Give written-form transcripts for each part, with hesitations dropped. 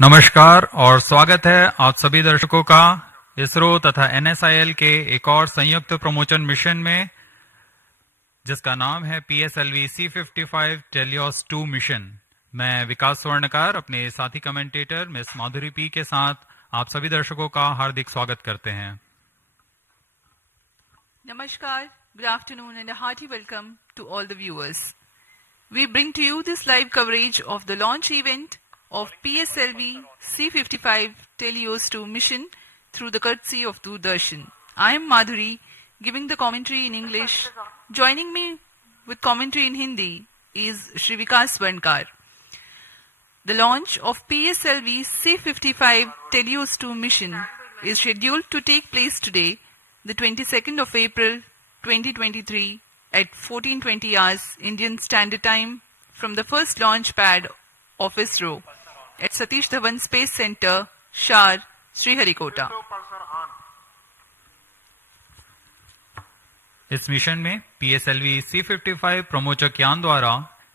नमस्कार और स्वागत है आप सभी दर्शकों का इसरो तथा एनएसआईएल के एक और संयुक्त प्रमोशन मिशन में, जिसका नाम है PSLV C55 TeLEOS 2 मिशन। मैं विकास स्वर्णकार अपने साथी कमेंटेटर मिस माधुरी पी के साथ आप सभी दर्शकों का हार्दिक स्वागत करते हैं। Namaskar, good afternoon and a hearty welcome to all the viewers. We bring to you this live coverage of the launch event of PSLV C55 TeLEOS 2 mission through the courtesy of Doordarshan. I am Madhuri, giving the commentary in English. Joining me with commentary in Hindi is Shri Vikas Swarnkar. The launch of PSLV C55 TeLEOS 2 mission is scheduled to take place today, the 22nd of April 2023 at 14:20 hours Indian Standard Time from the first launch pad of ISRO at Satish Dhawan Space Center, Shar, Sriharikota. इस mission में PSLV C55 प्रमोचक यान द्वारा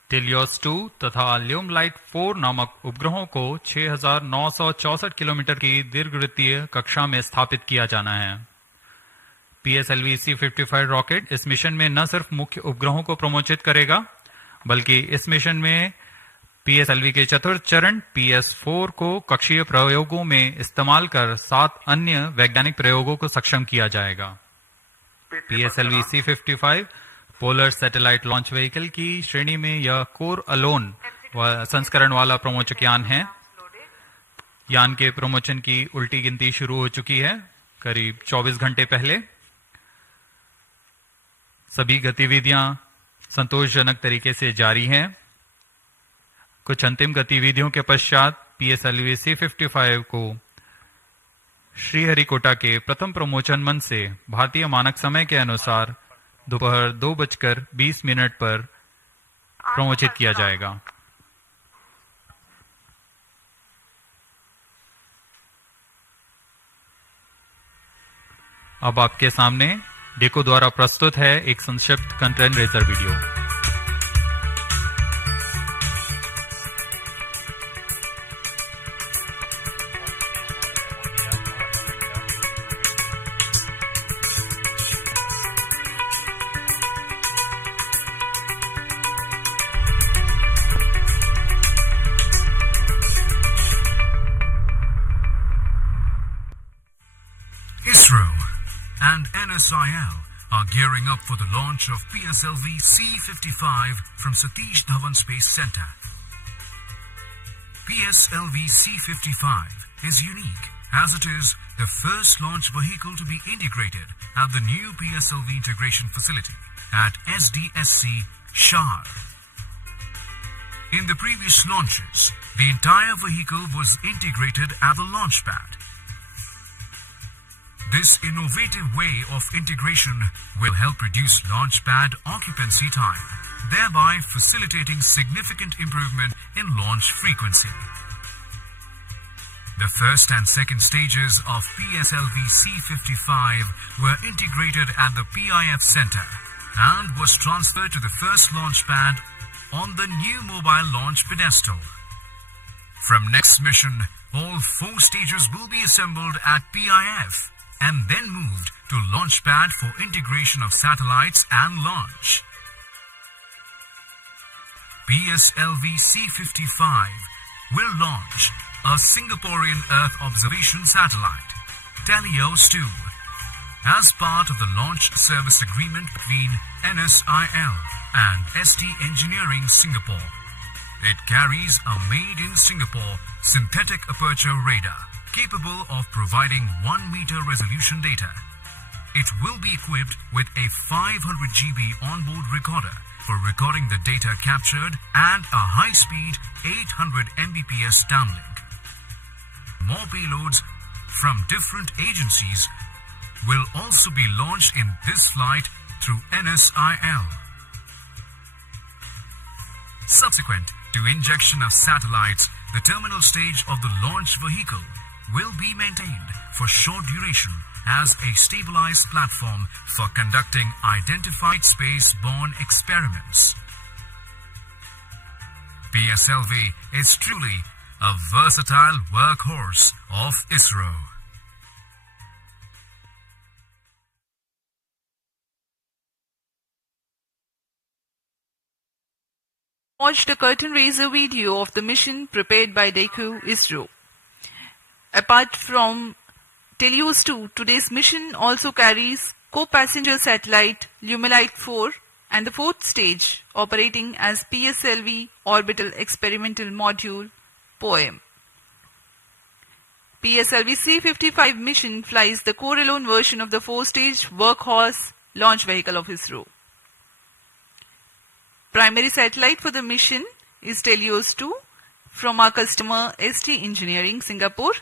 TeLEOS 2 तथा ल्यूमलाइट 4 नामक उपग्रहों को 6,964 kilometre की दीर्घवृत्तीय कक्षा में स्थापित किया जाना है। PSLV C55 रॉकेट इस मिशन में न सिर्फ मुख्य उपग्रहों को प्रमोचित करेगा, बल्कि इस मिशन में PSLV के चतुर्थ चरण PS4 को कक्षीय प्रयोगों में इस्तेमाल कर 7 अन्य वैज्ञानिक प्रयोगों को सक्षम किया जाएगा। PSLV C55 polar satellite launch vehicle की श्रेणी में यह कोर अलोन संस्करण वाला प्रमोचक यान है। यान के प्रमोचन की उल्टी गिनती शुरू हो चुकी है करीब 24 घंटे पहले। सभी गतिविधियां संतोषजनक तरीके से जारी हैं। कुछ अंतिम गतिविधियों के पश्चात PSLV C55 को श्रीहरिकोटा के प्रथम प्रमोचन मंच से भारतीय मानक समय के अनुसार दोपहर 2:20 पर प्रमोचित किया जाएगा। अब आपके सामने डेको द्वारा प्रस्तुत है एक संक्षिप्त content razor video. ISRO and NSIL are gearing up for the launch of PSLV C55 from Satish Dhawan Space Center. PSLV C55 is unique as it is the first launch vehicle to be integrated at the new PSLV integration facility at SDSC Shar. In the previous launches, the entire vehicle was integrated at the launch pad. This innovative way of integration will help reduce launch pad occupancy time, thereby facilitating significant improvement in launch frequency. The first and second stages of PSLV C55 were integrated at the PIF Center and was transferred to the first launch pad on the new mobile launch pedestal. From next mission, all 4 stages will be assembled at PIF and then moved to launch pad for integration of satellites and launch. PSLV C55 will launch a Singaporean Earth observation satellite, TeLEOS 2, as part of the launch service agreement between NSIL and ST Engineering Singapore. It carries a made-in-Singapore synthetic aperture radar capable of providing 1-meter resolution data. It will be equipped with a 500 GB onboard recorder for recording the data captured and a high-speed 800 Mbps downlink. More payloads from different agencies will also be launched in this flight through NSIL. Subsequent to injection of satellites, the terminal stage of the launch vehicle will be maintained for short duration as a stabilized platform for conducting identified space-borne experiments. PSLV is truly a versatile workhorse of ISRO. Watched a curtain raiser video of the mission prepared by DECU ISRO. Apart from TeLEOS 2, today's mission also carries co-passenger satellite LUMILITE 4 and the fourth stage operating as PSLV Orbital Experimental Module POEM. PSLV C55 mission flies the core-alone version of the four-stage workhorse launch vehicle of ISRO. Primary satellite for the mission is TeLEOS 2 from our customer ST Engineering, Singapore,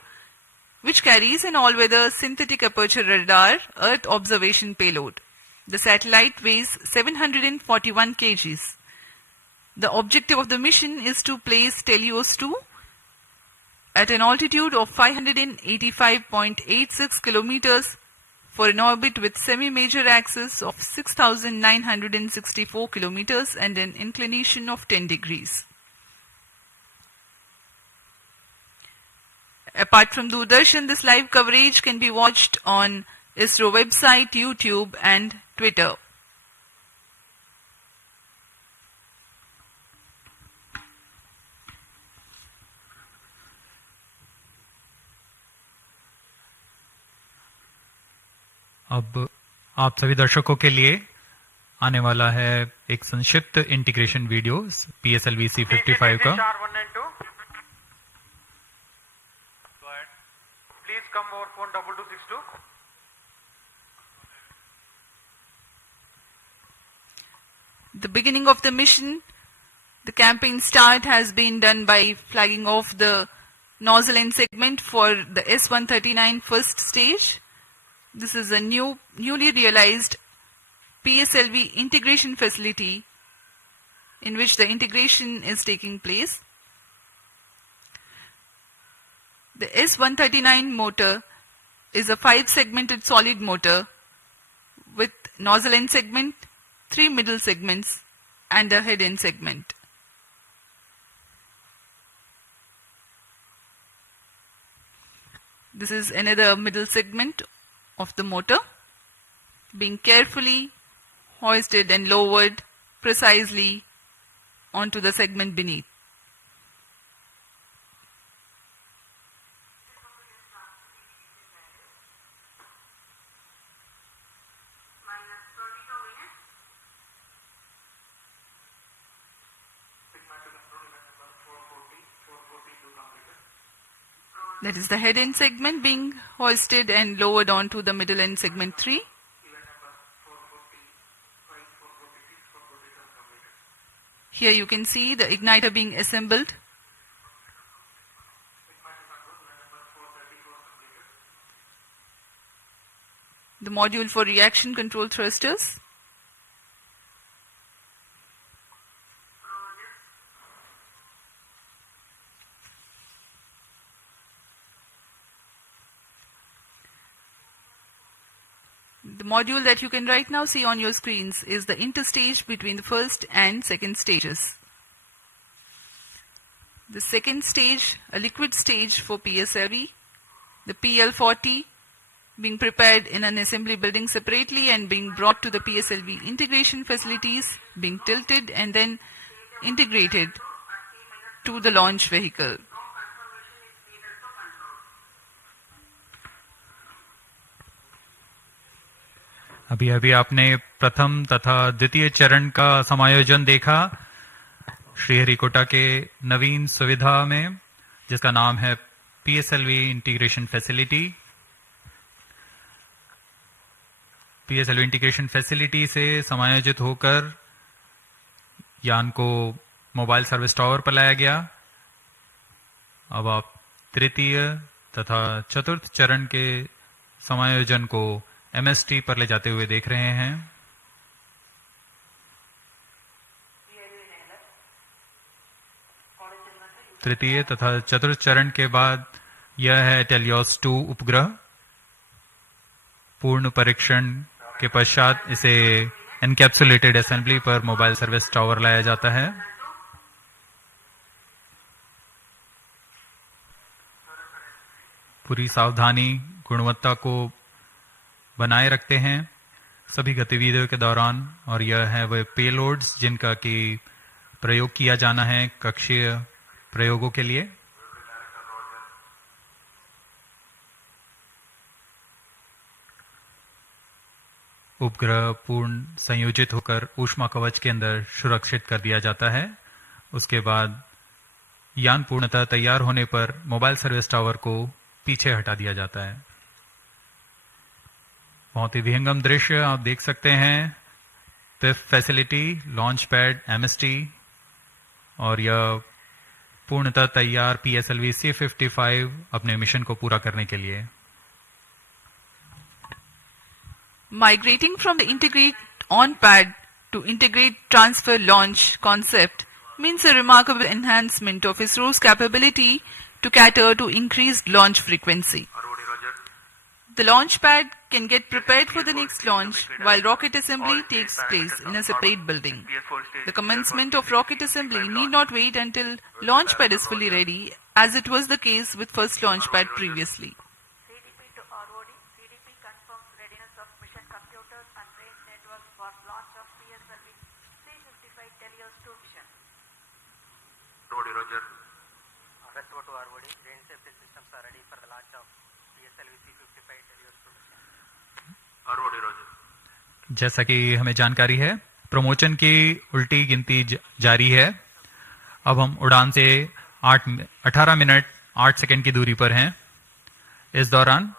which carries an all-weather synthetic aperture radar Earth observation payload. The satellite weighs 741 kg. The objective of the mission is to place TeLEOS 2 at an altitude of 585.86 kilometers for an orbit with semi-major axis of 6,964 kilometers and an inclination of 10 degrees. Apart from Doordarshan, this live coverage can be watched on ISRO website, YouTube and Twitter. अब आप सभी दर्शकों के लिए आने वाला है एक संक्षिप्त इंटीग्रेशन वीडियो PSLV C55 का। Please come over phone 2262. The beginning of the mission, the campaign start has been done by flagging off the nozzle end segment for the S139 first stage. This is a newly realized PSLV integration facility in which the integration is taking place. The S139 motor is a 5-segmented solid motor with nozzle end segment, 3 middle segments and a head end segment. This is another middle segment of the motor being carefully hoisted and lowered precisely onto the segment beneath. That is the head end segment being hoisted and lowered onto the middle end segment 3. Here you can see the igniter being assembled. The module for reaction control thrusters. The module that you can right now see on your screens is the interstage between the first and second stages. The second stage, a liquid stage for PSLV, the PL40 being prepared in an assembly building separately and being brought to the PSLV integration facilities, being tilted and then integrated to the launch vehicle. अभी अभी आपने प्रथम तथा द्वितीय चरण का समायोजन देखा श्रीहरिकोटा के नवीन सुविधा में, जिसका नाम है PSLV integration facility. PSLV integration facility से समायोजित होकर यान को मोबाइल सर्विस टावर पर लाया गया। अब आप तृतीय तथा चतुर्थ चरण के समायोजन को MST पर ले जाते हुए देख रहे हैं। तृतीय तथा चतुर्थ चरण के बाद यह है TeLEOS 2 उपग्रह। पूर्ण परीक्षण के पश्चात इसे एनकैप्सुलेटेड असेंबली पर मोबाइल सर्विस टावर लाया जाता है। पूरी सावधानी गुणवत्ता को बनाए रखते हैं सभी गतिविधियों के दौरान, और यह है वे पेलोड्स जिनका कि प्रयोग किया जाना है कक्षीय प्रयोगों के लिए। उपग्रह पूर्ण संयोजित होकर ऊष्मा कवच के अंदर सुरक्षित कर दिया जाता है। उसके बाद यान पूर्णतः तैयार होने पर मोबाइल सर्विस टावर को पीछे हटा दिया जाता है। बहुत ही विहंगम दृश्य आप देख सकते हैं। PIFF facility, launch pad, MST, और यह पूर्णतः तैयार PSLV C55 अपने मिशन को पूरा करने के लिए। Migrating from the integrate on pad to integrate transfer launch concept means a remarkable enhancement of ISRO's capability to cater to increased launch frequency. The launch pad can get prepared for the next launch while rocket assembly takes place in a separate building. The commencement of rocket assembly need not wait until launch pad is fully ready, as it was the case with first launch pad previously. CDP to ROD. CDP confirms readiness of mission computers and range networks for launch of PSLV C55 TeLEOS 2 mission. Roger. Retro to ROD. Range safety systems are ready for the launch of PSLV C55 TeLEOS 2 mission. Roger. जैसा कि हमें जानकारी है, promotion की उल्टी गिनती जारी है। अब हम उड़ान से 18 मिनट 8 सेकंड की दूरी पर हैं। इस दौरान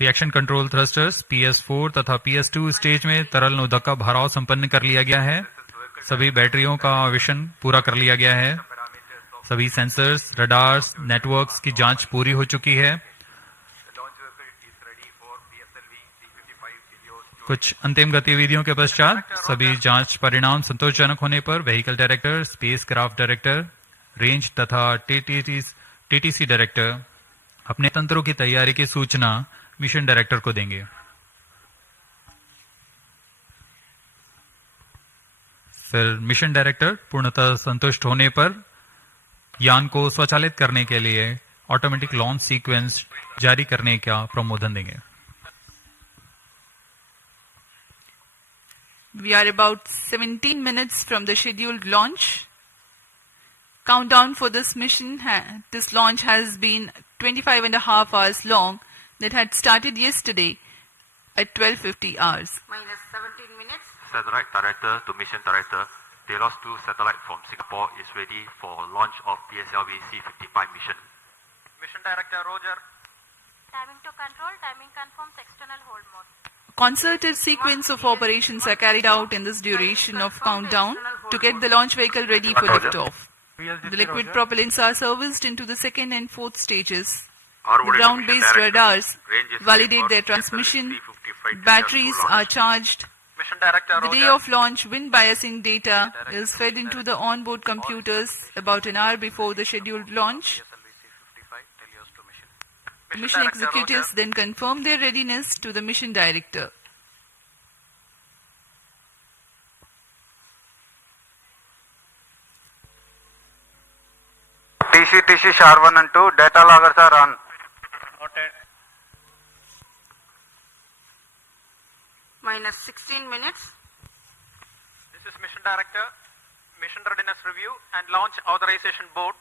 रिएक्शन कंट्रोल थ्रस्टर्स PS4 तथा PS2 स्टेज में तरल नोदक का भराव संपन्न कर लिया गया है। सभी बैटरियों का आवेशन पूरा कर लिया गया है। सभी सेंसर्स, रडार्स, नेटवर्क्स की जांच पूरी हो चुकी है। कुछ अंतिम गतिविधियों के पश्चात सभी जांच परिणाम संतोषजनक होने पर vehicle director, space craft director, range तथा TTC डायरेक्टर अपने तंत्रों की तैयारी की सूचना मिशन डायरेक्टर को देंगे। फिर मिशन डायरेक्टर पूर्णतः संतुष्ट होने पर यान को स्वचालित करने के लिए ऑटोमेटिक लॉन्च सीक्वेंस जारी करने का प्रमोदन देंगे। We are about 17 minutes from the scheduled launch. Countdown for this mission, this launch has been 25 and a half hours long, that had started yesterday at 12:50 hours. Minus 17 minutes. Satellite Director to Mission Director, TeLEOS 2 satellite from Singapore is ready for launch of PSLV C55 mission. Mission Director, Roger. Timing to control. Timing confirms external hold mode. Concerted sequence of operations are carried out in this duration of countdown to get the launch vehicle ready for liftoff. The liquid propellants are serviced into the second and fourth stages. The ground-based radars validate their transmission. Batteries are charged. Mission Director, The day of launch, wind biasing data is fed into the onboard computers about an hour before the scheduled launch. The mission executives then confirm their readiness to the mission director. TC SHAR 1 and 2 data loggers are on. Noted. Minus 16 minutes. This is Mission Director. Mission Readiness Review and Launch Authorization Board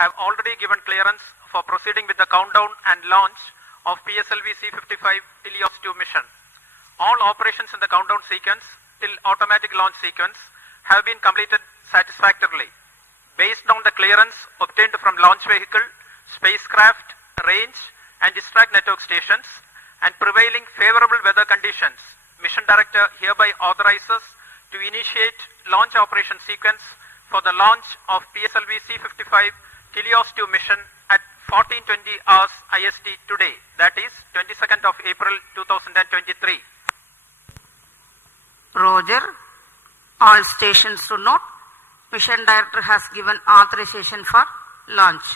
have already given clearance for proceeding with the countdown and launch of PSLV C55 TeLEOS 2 mission. All operations in the countdown sequence till automatic launch sequence have been completed satisfactorily. Based on the clearance obtained from launch vehicle, spacecraft, range and distract network stations and prevailing favorable weather conditions, Mission Director hereby authorizes to initiate launch operation sequence for the launch of PSLV C55 TeLEOS 2 mission at 14:20 hours IST today, that is 22nd of April 2023. Roger. All stations to note. Mission Director has given authorization for launch.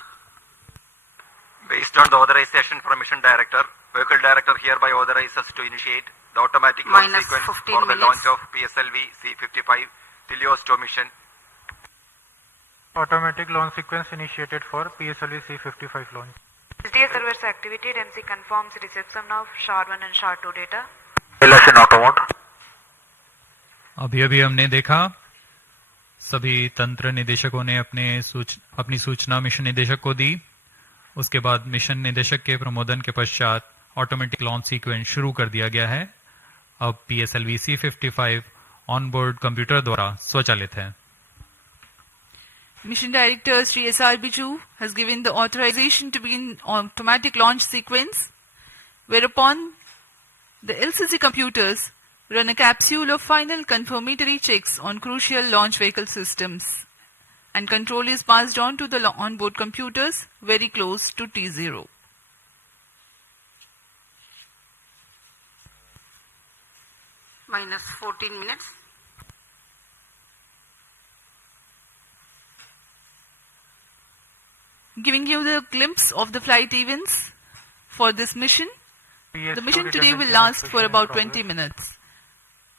Based on the authorization from Mission Director, Vehicle Director hereby authorizes to initiate the automatic launch Minus sequence 15 for the minutes. launch of PSLV C55 TeLEOS 2 mission. Automatic launch sequence initiated for PSLV C55 launch. SDA servers activated. MC confirms reception of SHA-1 and SHA-2 data. Relation auto mode. अभी अभी हमने देखा सभी तंत्र निदेशकों ने अपनी सूचना मिशन निदेशक को दी। उसके बाद मिशन निदेशक के प्रमोदन के पश्चात ऑटोमेटिक लॉन्च सीक्वेंस शुरू कर दिया गया है। अब PSLV C55 ऑनबोर्ड कंप्यूटर द्वारा स्वचालित है। Mission Director Sri S.R. Biju has given the authorization to begin automatic launch sequence, whereupon the LCC computers run a capsule of final confirmatory checks on crucial launch vehicle systems, and control is passed on to the onboard computers very close to T0. Minus 14 minutes. Giving you the glimpse of the flight events for this mission. The mission today will last for about 20 minutes.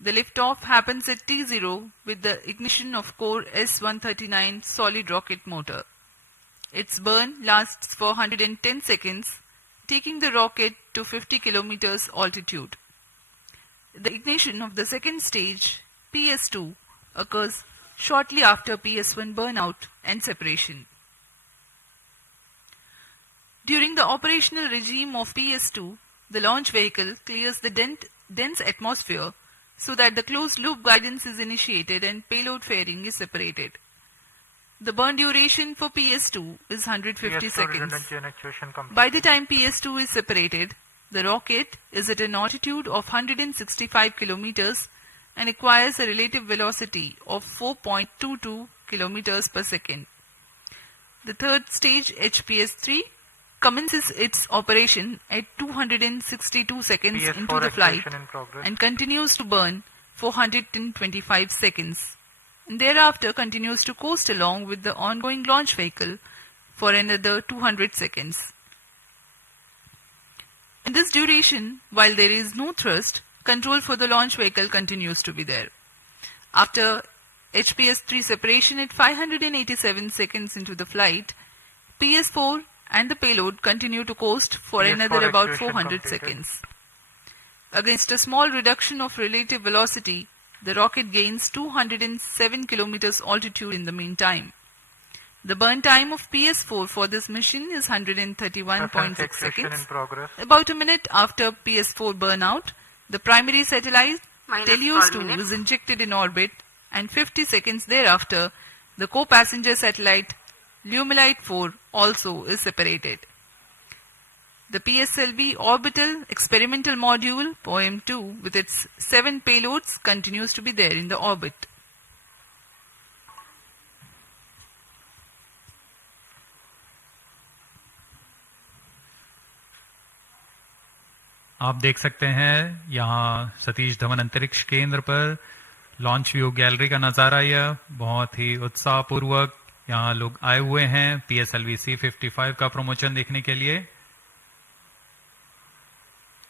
The liftoff happens at T0 with the ignition of core S139 solid rocket motor. Its burn lasts for 110 seconds, taking the rocket to 50 kilometers altitude. The ignition of the second stage, PS2, occurs shortly after PS1 burnout and separation. During the operational regime of PS2, the launch vehicle clears the dense atmosphere so that the closed-loop guidance is initiated and payload fairing is separated. The burn duration for PS2 is 150 seconds. By the time PS2 is separated, the rocket is at an altitude of 165 kilometers and acquires a relative velocity of 4.22 kilometers per second. The third stage, HPS-3, commences its operation at 262 seconds into the flight and continues to burn for 125 seconds. And thereafter continues to coast along with the ongoing launch vehicle for another 200 seconds. In this duration, while there is no thrust, control for the launch vehicle continues to be there. After HPS-3 separation at 587 seconds into the flight, PS4 and the payload continue to coast for another about 400 seconds. Against a small reduction of relative velocity, the rocket gains 207 kilometers altitude in the meantime. The burn time of PS4 for this mission is 131.6 seconds. About a minute after PS4 burnout, the primary satellite TeLEOS 2 is injected in orbit, and 50 seconds thereafter, the co-passenger satellite Lumilite 4 also is separated. The PSLV orbital experimental module POEM-2 with its 7 payloads continues to be there in the orbit. आप देख सकते हैं यहाँ सतीश धवन अंतरिक्ष केंद्र पर launch view gallery का नजारा। यह बहुत ही उत्साहपूर्वक यहाँ लोग आए हुए हैं PSLV C55 का प्रमोशन देखने के लिए।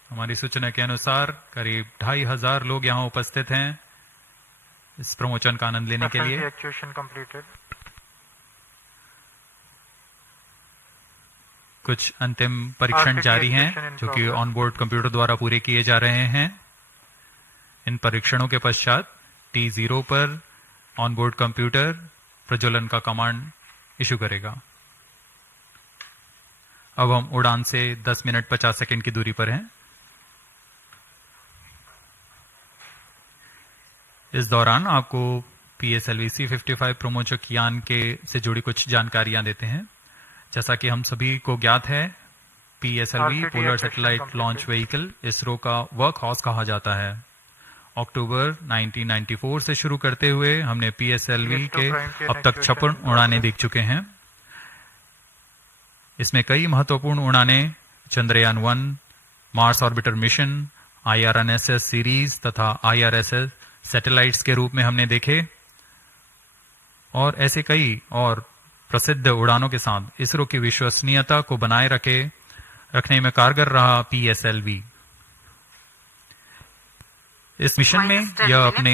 हमारी सूचना के अनुसार करीब 2500 लोग यहाँ उपस्थित हैं इस प्रमोशन का आनंद लेने के लिए। कुछ अंतिम परीक्षण जारी हैं जो कि ऑनबोर्ड कंप्यूटर द्वारा पूरे किए जा रहे हैं। इन परीक्षणों के पश्चात T0 पर ऑनबोर्ड कंप्यूटर प्रज्वलन का कमांड इशू करेगा। अब हम उड़ान से 10 मिनट 50 सेकंड की दूरी पर हैं। इस दौरान आपको PSLV C55 प्रमोचक यान के से जुड़ी कुछ जानकारियां देते हैं। जैसा कि हम सभी को ज्ञात है, PSLV polar satellite launch vehicle ISRO का वर्क हाउस कहा जाता है। अक्टूबर 1994 से शुरू करते हुए हमने PSLV के अब तक 56 उड़ानें देख चुके हैं। इसमें कई महत्वपूर्ण उड़ानें Chandrayaan 1, Mars orbiter mission, IRNSS series तथा IRSS सैटेलाइट्स के रूप में हमने देखे और ऐसे कई और प्रसिद्ध उड़ानों के साथ इसरो की विश्वसनीयता को बनाए रखने में कारगर रहा PSLV। इस मिशन में यह अपने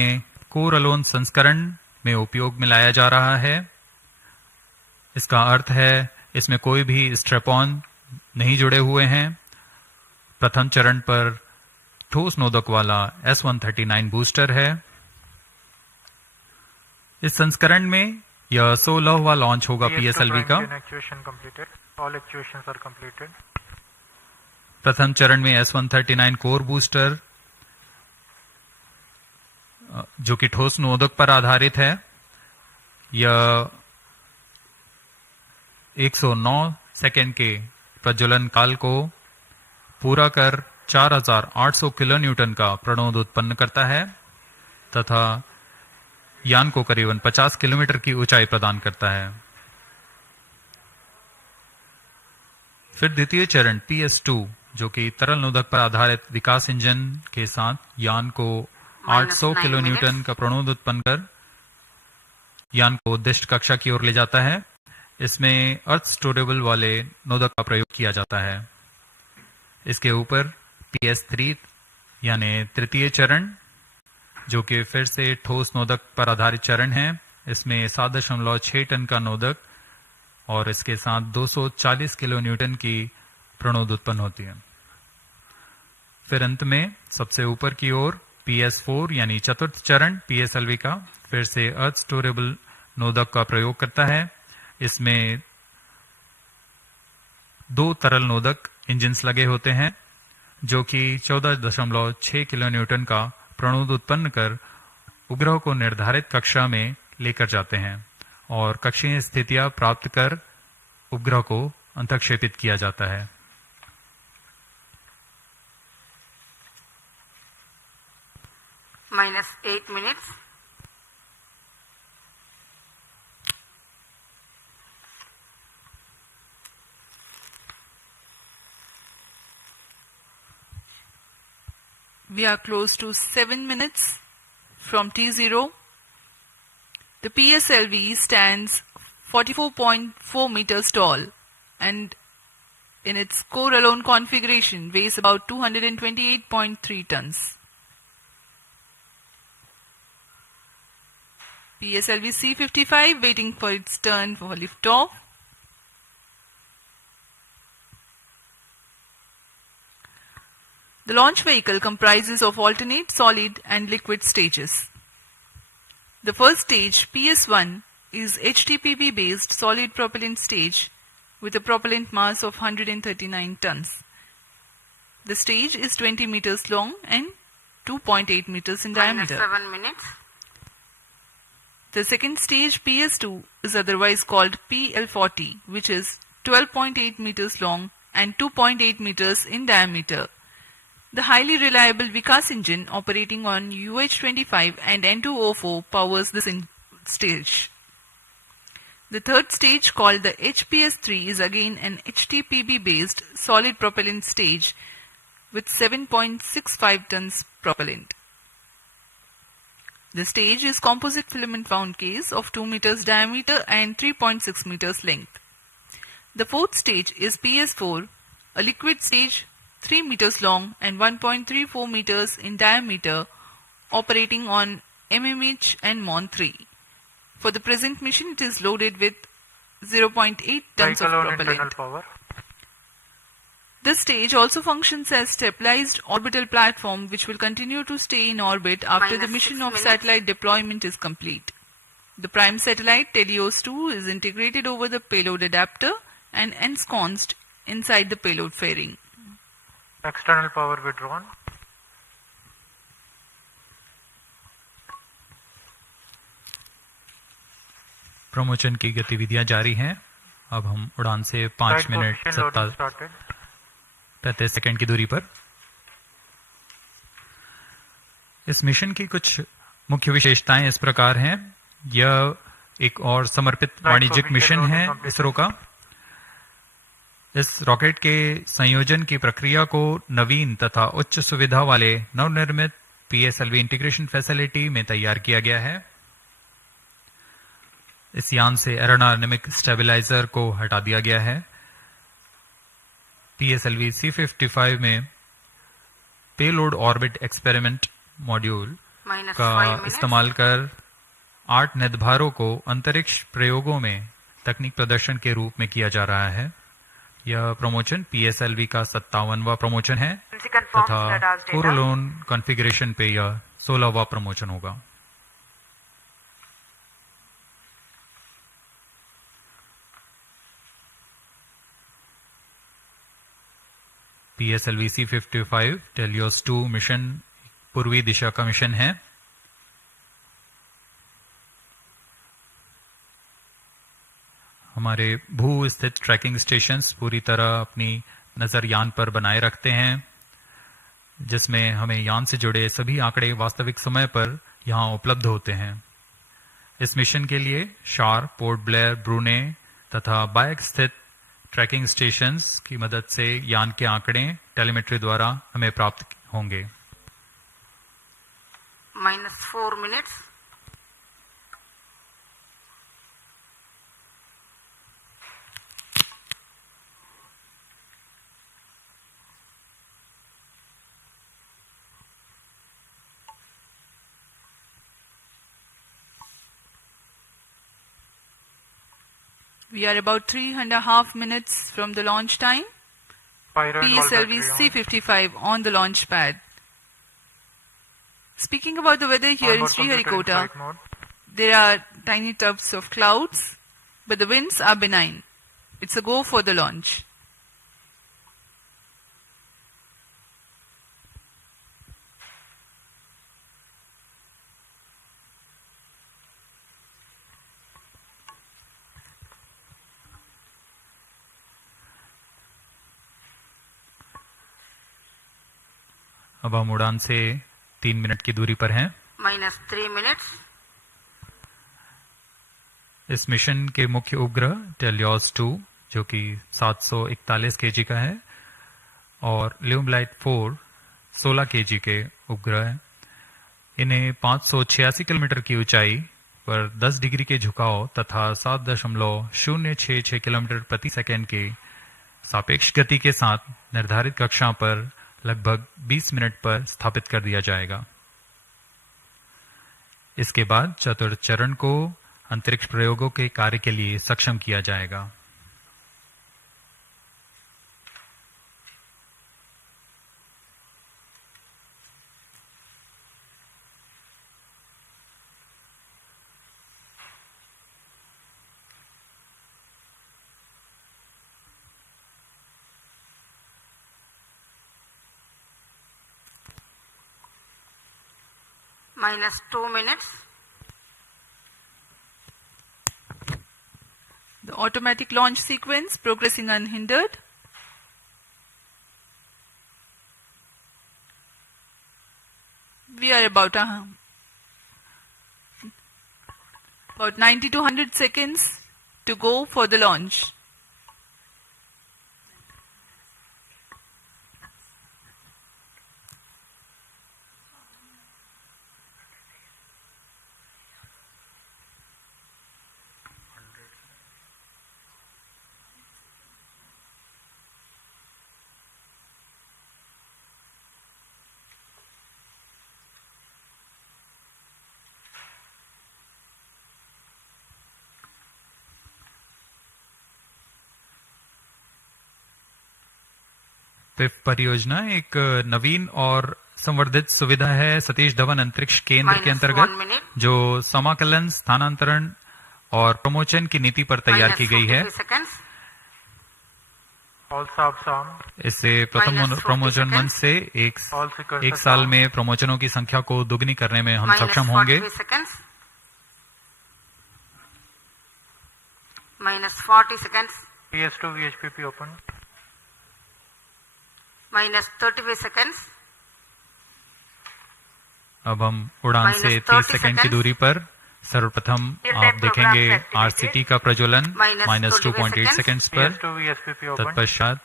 कोर अलोन संस्करण में उपयोग में लाया जा रहा है। इसका अर्थ है इसमें कोई भी स्ट्रैप ऑन नहीं जुड़े हुए हैं। प्रथम चरण पर ठोस नोदक वाला S139 बूस्टर है। इस संस्करण में यह 16वां लॉन्च होगा PSLV का। प्रथम चरण में S139 कोर बूस्टर जो कि ठोस नोदक पर आधारित है, यह 109 सेकेंड के प्रज्वलन काल को पूरा कर 4800 किलो न्यूटन का प्रणोद उत्पन्न करता है तथा यान को करीबन 50 किलोमीटर की ऊंचाई प्रदान करता है। फिर द्वितीय चरण PS2 जो कि तरल नोदक पर आधारित विकास इंजन के साथ यान को 800 किलो न्यूटन का प्रणोद उत्पन्न कर यान को उद्दिष्ट कक्षा की ओर ले जाता है। इसमें अर्थ स्टोरेबल वाले नोदक का प्रयोग किया जाता है। इसके ऊपर PS3 यानी तृतीय चरण जो कि फिर से ठोस नोदक पर आधारित चरण है। इसमें 7.6 टन का नोदक और इसके साथ 240 किलो न्यूटन की प्रणोद उत्पन्न होती है। फिर अंत में सबसे ऊपर की ओर PS4 यानी चतुर्थ चरण PSLV का फिर से अर्थ स्टोरेबल नोदक का प्रयोग करता है। इसमें 2 तरल नोदक इंजिन्स लगे होते हैं जो कि 14.6 किलो न्यूटन का प्रणोद उत्पन्न कर उपग्रह को निर्धारित कक्षा में लेकर जाते हैं और कक्षीय स्थितियां प्राप्त कर उपग्रह को अंतःक्षेपित किया जाता है। -8 minutes. We are close to 7 minutes from T0. The PSLV stands 44.4 meters tall and in its core alone configuration weighs about 228.3 tons. PSLV C55 waiting for its turn for liftoff. The launch vehicle comprises of alternate, solid and liquid stages. The first stage, PS1, is HTPB based solid propellant stage with a propellant mass of 139 tons. The stage is 20 meters long and 2.8 meters in diameter. -7 minutes. The second stage, PS2, is otherwise called PL40, which is 12.8 meters long and 2.8 meters in diameter. The highly reliable Vikas engine operating on UH-25 and N2O4 powers this stage. The third stage, called the HPS3, is again an HTPB based solid propellant stage with 7.65 tons propellant. The stage is composite filament wound case of 2 meters diameter and 3.6 meters length. The fourth stage is PS4, a liquid stage 3 meters long and 1.34 meters in diameter, operating on MMH and MON3. For the present mission, it is loaded with 0.8 tons of propellant. This stage also functions as stabilized orbital platform which will continue to stay in orbit after the mission of satellite deployment is complete. The prime satellite TeLEOS 2 is integrated over the payload adapter and ensconced inside the payload fairing. External power withdrawn. Promotion की गतिविधियां जारी हैं। अब हम उड़ान से 5 minute 35 second की दूरी पर। इस मिशन की कुछ मुख्य विशेषताएं इस प्रकार हैं। यह एक और समर्पित वाणिज्यिक मिशन है इसरो का। इस रॉकेट के संयोजन की प्रक्रिया को नवीन तथा उच्च सुविधा वाले नवनिर्मित PSLV इंटीग्रेशन फैसिलिटी में तैयार किया गया है। इस यान से एरोडायनेमिक स्टेबलाइजर को हटा दिया गया है। PSLV C55 में पेलोड ऑर्बिट एक्सपेरिमेंट मॉड्यूल का इस्तेमाल कर 8 निर्धारों को अंतरिक्ष प्रयोगों में तकनीक प्रदर्शन के रूप में किया जा रहा है। यह प्रमोशन PSLV का 57वां प्रमोशन है PSLC confirms तथा radar's data. कोरोलोन कॉन्फ़िगरेशन पे यह 16वां प्रमोशन होगा। PSLV C55 TeLEOS 2 मिशन पूर्वी दिशा का मिशन है। हमारे भू स्थित ट्रैकिंग स्टेशंस पूरी तरह अपनी नजर यान पर बनाए रखते हैं, जिसमें हमें यान से जुड़े सभी आंकड़े वास्तविक समय पर यहां उपलब्ध होते हैं। इस मिशन के लिए शार, पोर्ट ब्लेयर, ब्रूने तथा बायक स्थित ट्रैकिंग स्टेशंस की मदद से यान के आंकड़े टेलीमेट्री द्वारा हमें प्राप्त होंगे। -4 minutes. We are about 3.5 minutes from the launch time. Pyro and ball PSLV battery on. C55 on the launch pad. Speaking about the weather here in Onboard computer in Sriharikota, flight mode. there are tiny tufts of clouds, but the winds are benign. It's a go for the launch. अब हम उड़ान से 3 minute की दूरी पर हैं। -3 minutes. इस mission के मुख्य उपग्रह TeLEOS 2 जो कि 741 kg का है और ल्यूमलाइट 4 16 kg के उपग्रह हैं। इन्हें 586 किलोमीटर की ऊंचाई पर 10 डिग्री के झुकाव तथा 7.066 किलोमीटर प्रति सेकंड के सापेक्ष गति के साथ निर्धारित कक्षा पर लगभग 20 मिनट पर स्थापित कर दिया जाएगा। इसके बाद चतुर्थ चरण को अंतरिक्ष प्रयोगों के कार्य के लिए सक्षम किया जाएगा। -2 minutes. The automatic launch sequence progressing unhindered. We are about 90 to 100 seconds to go for the launch. PIFF परियोजना एक नवीन और संवर्धित सुविधा है सतीश धवन अंतरिक्ष केंद्र के -1 अंतर्गत, minute. जो समाकलन, स्थानांतरण और प्रमोशन की नीति पर तैयार की गई है। -43 seconds. All subs on. इससे प्रथम -40 प्रमोशन मंच seconds. से All seekers एक are साल on. में प्रमोशनों की संख्या को दुगनी करने में हम सक्षम होंगे। -43 seconds. -40 seconds. PS2 VHPP open. -35 seconds. अब हम उड़ान से 30 -30 सेकंड की seconds. दूरी पर सर्वप्रथम आप देखेंगे RCT का प्रज्वलन -2.8 सेकंड्स पर। PS2 VSPP open. तत्पश्चात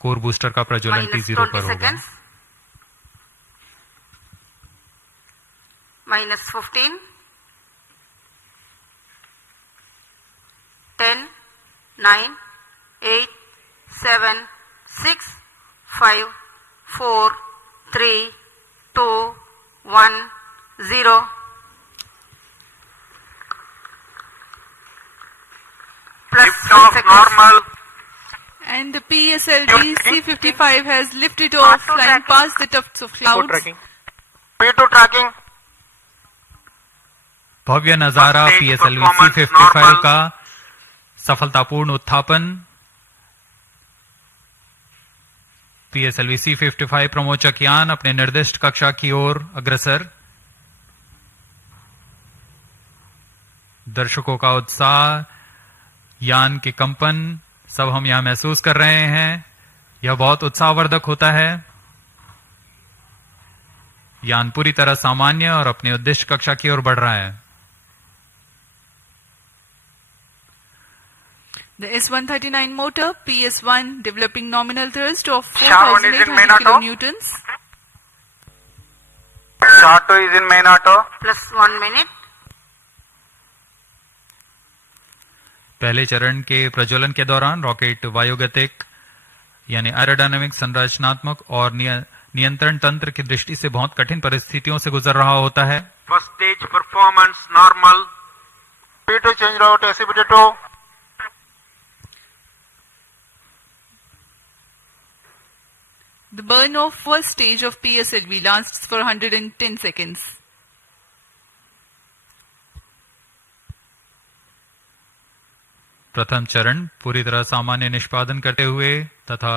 कोर बूस्टर का प्रज्वलन T0 -20 पर होगा। seconds. -15. 10, 9, 8, 7, 6, 5, 4, 3, 2, 1, 0. Plus 3 seconds. And the PSLV C55 has lifted off, flying past the tufts of clouds. P2 tracking. भव्य नजारा PSLV C55 का सफलतापूर्ण उत्थापन। PSLV C55 प्रमोचक यान अपने निर्दिष्ट कक्षा की ओर अग्रसर। दर्शकों का उत्साह, यान के कंपन सब हम यहां महसूस कर रहे हैं। यह बहुत उत्साहवर्धक होता है। यान पूरी तरह सामान्य और अपनी उद्दिष्ट कक्षा की ओर बढ़ रहा है। The S139 motor PS1 developing nominal thrust of 4,800 kilonewtons. Short 2 is in main auto. Plus 1 minute. पहले चरण के प्रज्वलन के दौरान रॉकेट वायुगतिक यानी एरोडायनामिक, संरचनात्मक और नियंत्रण तंत्र की दृष्टि से बहुत कठिन परिस्थितियों से गुजर रहा होता है। First stage performance normal. P2 change route SCBT2. The burn of first stage of PSLV lasts for 110 seconds. प्रथम चरण पूरी तरह सामान्य निष्पादन करते हुए तथा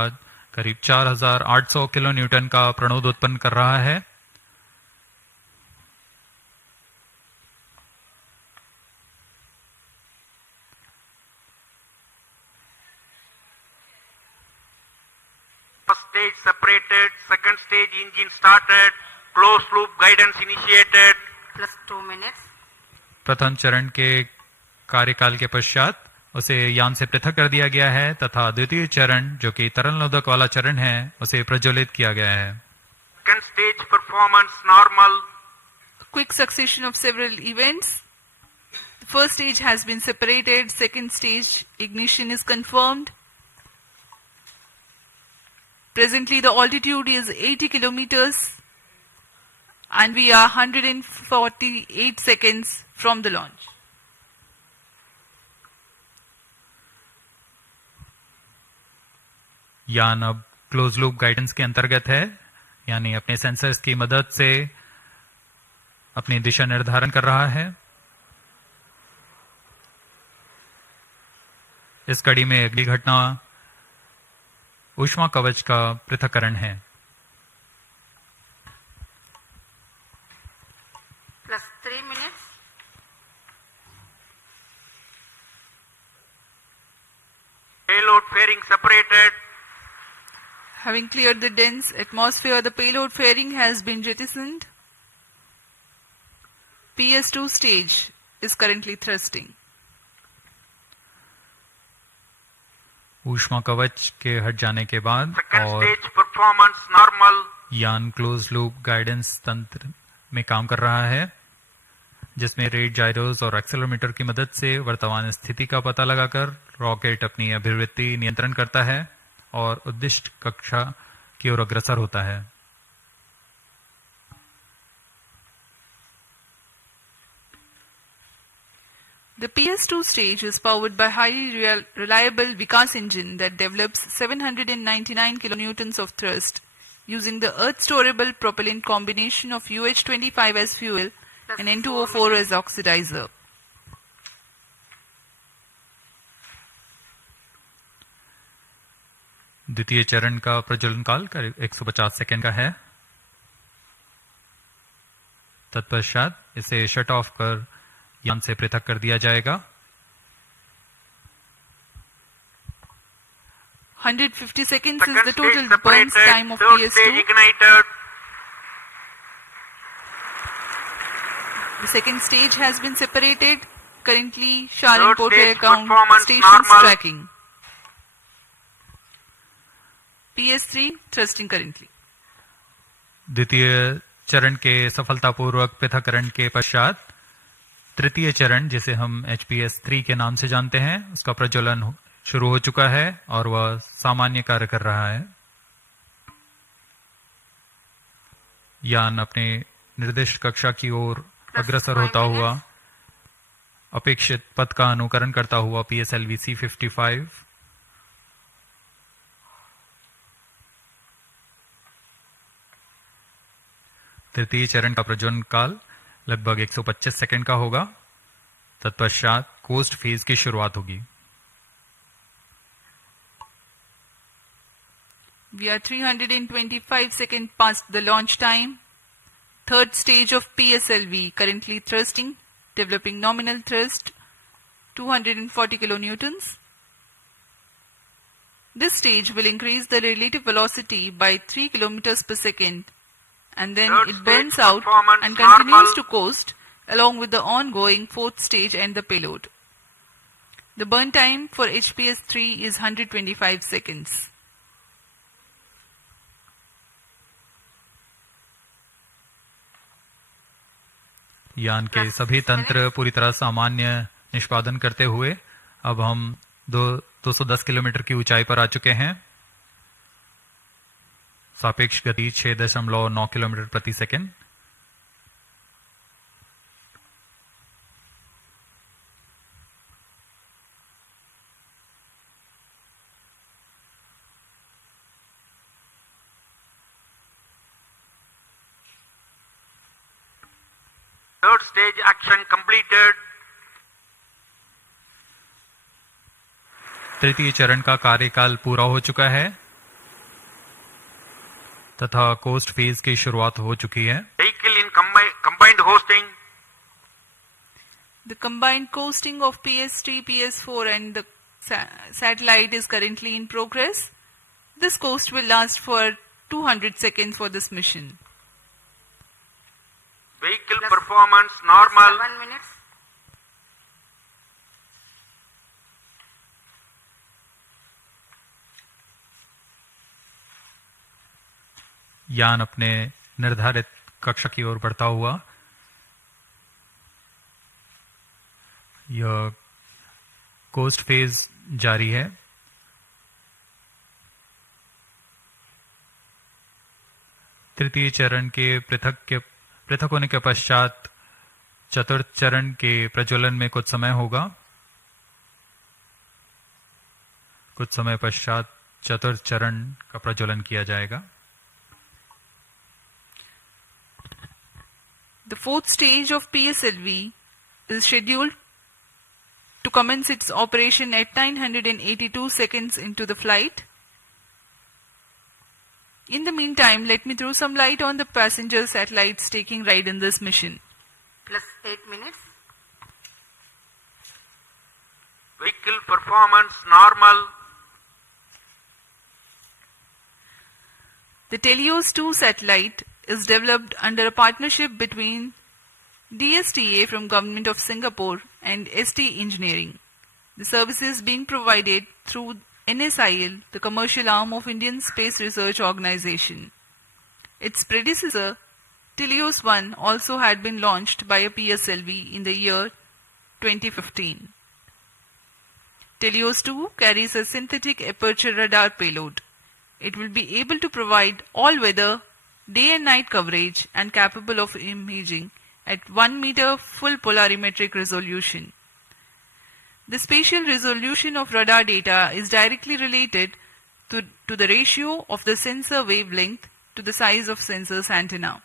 करीब 4800 किलो न्यूटन का प्रणोद उत्पन्न कर रहा है। First stage separated, second stage engine started, closed loop guidance initiated. Plus 2 minutes. प्रथम चरण के कार्यकाल के पश्चात उसे यान से पृथक कर दिया गया है तथा द्वितीय चरण जो कि तरल नोदक वाला चरण है उसे प्रज्वलित किया गया है। Second stage performance normal. Quick succession of several events. The first stage has been separated, second stage ignition is confirmed. Presently the altitude is 80 kilometers and we are 148 seconds from the launch. यान अब close loop guidance के अंतर्गत है, यानी अपने sensors की मदद से अपनी दिशा निर्धारण कर रहा है। इस कड़ी में अगली घटना ऊष्मा कवच का पृथक्करण है। Plus 3 minutes. Payload fairing separated. Having cleared the dense atmosphere, the payload fairing has been jettisoned. PS2 stage is currently thrusting. ऊष्मा कवच के हट जाने के बाद Second और stage performance normal. यान क्लोज लूप गाइडेंस तंत्र में काम कर रहा है, जिसमें रेट जायरोस और एक्सेलेरोमीटर की मदद से वर्तमान स्थिति का पता लगाकर रॉकेट अपनी अभिवृत्ति नियंत्रण करता है और उद्दिष्ट कक्षा की ओर अग्रसर होता है। The PS2 stage is powered by highly reliable Vikas engine that develops 799 kilonewtons of thrust using the earth storable propellant combination of UH25 as fuel and N2O4 as oxidizer. द्वितीय चरण का प्रज्वलन काल करीब 150 सेकेंड का है। तत्पश्चात इसे शट ऑफ कर यान से पृथक कर दिया जाएगा। 150 seconds is Second the total stage burn separated. time of Third stage PS2. ignited. The second stage has been separated. Currently, Shalin Third Porte stage account performance stations normal. tracking. PS3 thrusting currently. द्वितीय चरण के सफलतापूर्वक पृथक्करण के पश्चात तृतीय चरण, जिसे हम HPS3 के नाम से जानते हैं, उसका प्रज्वलन शुरू हो चुका है और वह सामान्य कार्य कर रहा है। यान अपने निर्दिष्ट कक्षा की ओर अग्रसर होता हुआ अपेक्षित पथ का अनुकरण करता हुआ PSLV C55 तृतीय चरण का प्रज्वलन काल लगभग 125 सेकंड का होगा। तत्पश्चात कोस्ट फेज की शुरुआत होगी। We are 325 seconds past the launch time. Third stage of PSLV, currently thrusting, developing nominal thrust 240 kilonewtons. This stage will increase the relative velocity by 3 kilometers per second, and then Third it burns stage out performance and continues normal. to coast along with the ongoing fourth stage and the payload. The burn time for HPS-3 is 125 seconds. यान के सभी तंत्र पूरी तरह सामान्य निष्पादन करते हुए अब हम 210 किलोमीटर की ऊंचाई पर आ चुके हैं। सापेक्ष गति 6.9 किलोमीटर प्रति second. Third stage action completed. तृतीय चरण का कार्यकाल पूरा हो चुका है तथा कोस्ट फेज की शुरुआत हो चुकी है। Vehicle in combined hosting. The combined coasting of PS3, PS4 and the satellite is currently in progress. This coast will last for 200 seconds for this mission. Vehicle performance normal. 7 minutes. यान अपने निर्धारित कक्षा की ओर बढ़ता हुआ यह कोस्ट फेज जारी है। तृतीय चरण के पृथक होने के पश्चात चतुर्थ चरण के प्रज्वलन में कुछ समय होगा। कुछ समय पश्चात चतुर्थ चरण का प्रज्वलन किया जाएगा। The fourth stage of PSLV is scheduled to commence its operation at 982 seconds into the flight. In the meantime, let me throw some light on the passenger satellites taking ride in this mission. Plus 8 minutes. Vehicle performance normal. The TeLEOS 2 satellite is developed under a partnership between DSTA from Government of Singapore and ST Engineering. The service is being provided through NSIL, the commercial arm of Indian Space Research Organization. Its predecessor, TeLEOS 1, also had been launched by a PSLV in the year 2015. TeLEOS 2 carries a synthetic aperture radar payload. It will be able to provide all-weather, day and night coverage and capable of imaging at 1 meter full polarimetric resolution. The spatial resolution of radar data is directly related to the ratio of the sensor wavelength to the size of sensor's antenna.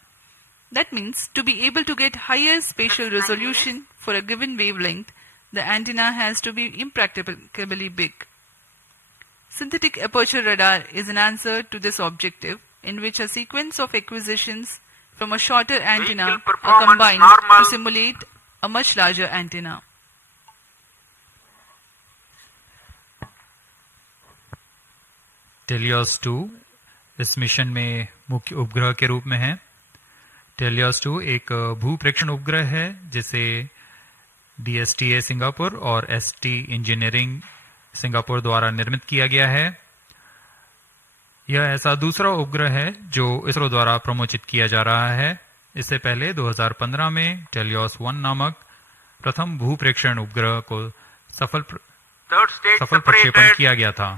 That means to be able to get higher spatial resolution for a given wavelength, the antenna has to be impracticably big. Synthetic aperture radar is an answer to this objective, in which a sequence of acquisitions from a shorter antenna are combined to simulate a much larger antenna. TeLEOS 2 इस mission में मुख्य उपग्रह के रूप में है। TeLEOS 2 एक भूप्रेक्षण उपग्रह है जिसे DSTA सिंगापुर और ST इंजीनियरिंग सिंगापुर द्वारा निर्मित किया गया है। यह ऐसा दूसरा उपग्रह है जो इसरो द्वारा प्रमोचित किया जा रहा है। इससे पहले 2015 में TeLEOS 1 नामक प्रथम भूप्रेक्षण उपग्रह को सफल प्रक्षेपण किया गया था।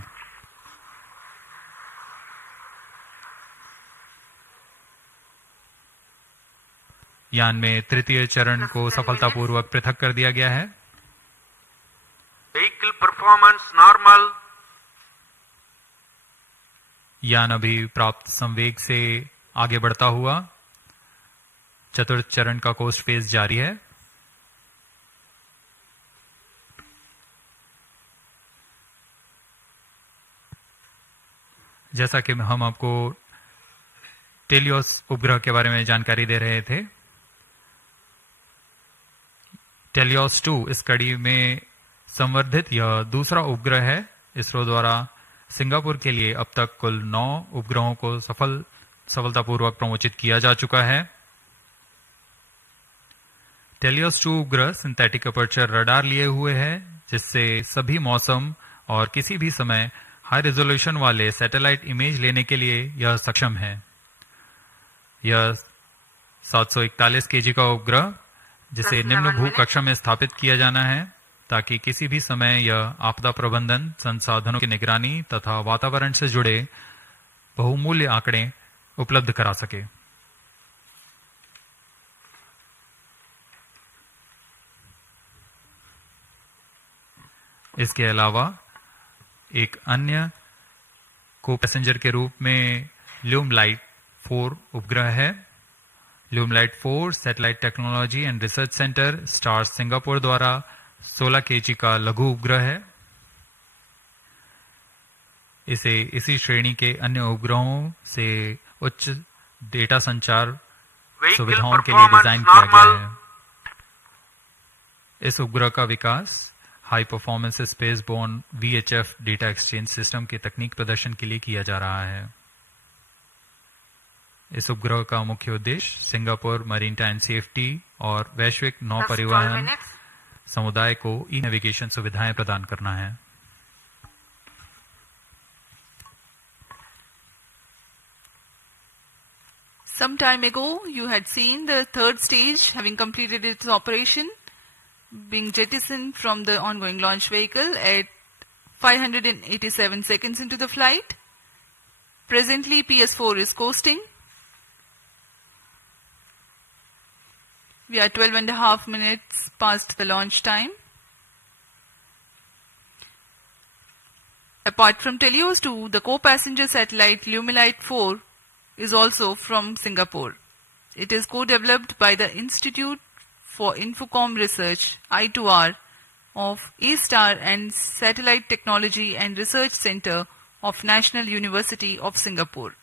यान में तृतीय चरण को सफलतापूर्वक पृथक कर दिया गया है। Vehicle performance normal. यान अभी प्राप्त संवेग से आगे बढ़ता हुआ चतुर्थ चरण का कोस्ट फेज जारी है। जैसा कि हम आपको टेलियोस उपग्रह के बारे में जानकारी दे रहे थे, टेलियोस 2 इस कड़ी में संवर्धित यह दूसरा उपग्रह है। इसरो द्वारा सिंगापुर के लिए अब तक कुल 9 उपग्रहों को सफलतापूर्वक प्रमोचित किया जा चुका है। टेलियोस 2 उपग्रह सिंथेटिक अपर्चर रडार लिए हुए है, जिससे सभी मौसम और किसी भी समय हाई रेजोल्यूशन वाले सैटेलाइट इमेज लेने के लिए यह सक्षम है। यह 741 केजी का उपग्रह, जिसे निम्न भू कक्षा में स्थापित किया जाना है, ताकि किसी भी समय यह आपदा प्रबंधन, संसाधनों की निगरानी तथा वातावरण से जुड़े बहुमूल्य आंकड़े उपलब्ध करा सके। इसके अलावा एक अन्य को पैसेंजर के रूप में ल्यूमलाइट 4 उपग्रह है। ल्यूमलाइट 4 satellite technology and research centre stars Singapore द्वारा 16 केजी का लघु उपग्रह है। इसे इसी श्रेणी के अन्य उपग्रहों से उच्च डेटा संचार सुविधाओं के लिए डिजाइन किया गया है। इस उपग्रह का विकास high performance space borne VHF data exchange system के तकनीक प्रदर्शन के लिए किया जा रहा है। इस उपग्रह का मुख्य उद्देश्य सिंगापुर मरीनटाइन सेफ्टी और वैश्विक नौ परिवहन समुदाय को ई नेविगेशन सुविधाएं प्रदान करना है। Some time ago, you had seen the third stage having completed its operation, being jettisoned from the ongoing launch vehicle at 587 seconds into the flight. Presently, PS4 is coasting. We are 12.5 minutes past the launch time. Apart from TeLEOS 2, the co-passenger satellite Lumilite 4 is also from Singapore. It is co-developed by the Institute for Infocom Research, I2R, of A-Star and Satellite Technology and Research Center of National University of Singapore.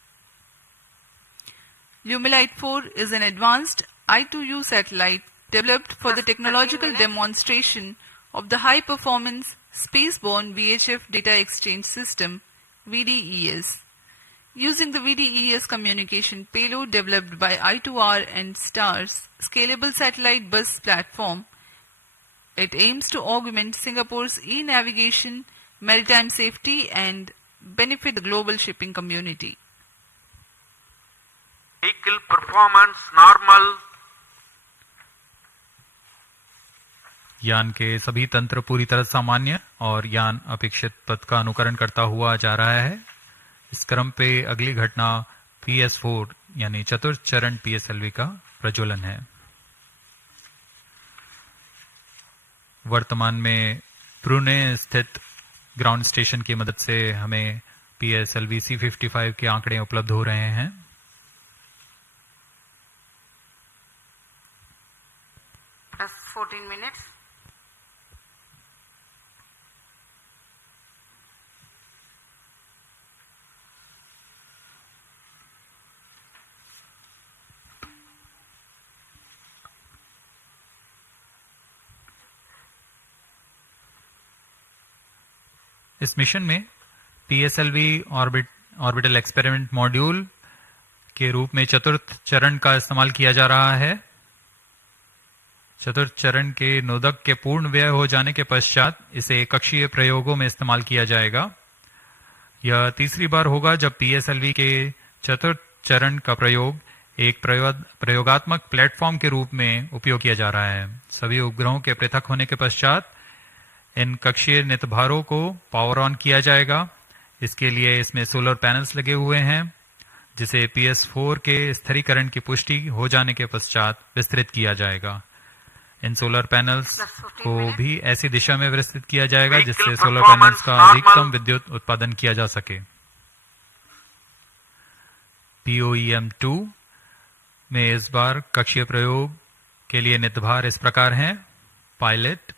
Lumilite 4 is an advanced I2U satellite developed for the technological demonstration of the high-performance spaceborne VHF data exchange system, VDES. Using the VDES communication payload developed by I2R and STAR's scalable satellite bus platform, it aims to augment Singapore's e-navigation, maritime safety and benefit the global shipping community. Vehicle performance normal. यान के सभी तंत्र पूरी तरह सामान्य और यान अपेक्षित पथ का अनुकरण करता हुआ जा रहा है। इस क्रम पे अगली घटना PS4 यानी चतुर्थ चरण PSLV का प्रज्वलन है। वर्तमान में पुणे स्थित ग्राउंड स्टेशन की मदद से हमें PSLV C55 के आंकड़े उपलब्ध हो रहे हैं। Plus 14 minutes. इस मिशन में PSLV ऑर्बिटल एक्सपेरिमेंट मॉड्यूल के रूप में चतुर्थ चरण का इस्तेमाल किया जा रहा है। चतुर्थ चरण के नोदक के पूर्ण व्यय हो जाने के पश्चात इसे कक्षीय प्रयोगों में इस्तेमाल किया जाएगा। यह तीसरी बार होगा जब PSLV के चतुर्थ चरण का प्रयोग एक प्रयोगात्मक प्लेटफॉर्म के रूप में उपयोग किया जा रहा है। सभी उपग्रहों के पृथक होने के पश्चात इन कक्षीय नितभारों को पावर ऑन किया जाएगा। इसके लिए इसमें सोलर पैनल्स लगे हुए हैं, जिसे PS4 के स्थिरीकरण की पुष्टि हो जाने के पश्चात विस्तृत किया जाएगा। इन सोलर पैनल्स को भी ऐसी दिशा में विस्तृत किया जाएगा जिससे सोलर पैनल्स का अधिकतम विद्युत उत्पादन किया जा सके। POEM 2 में इस बार कक्षीय प्रयोग के लिए नितभार इस प्रकार हैं: pilot,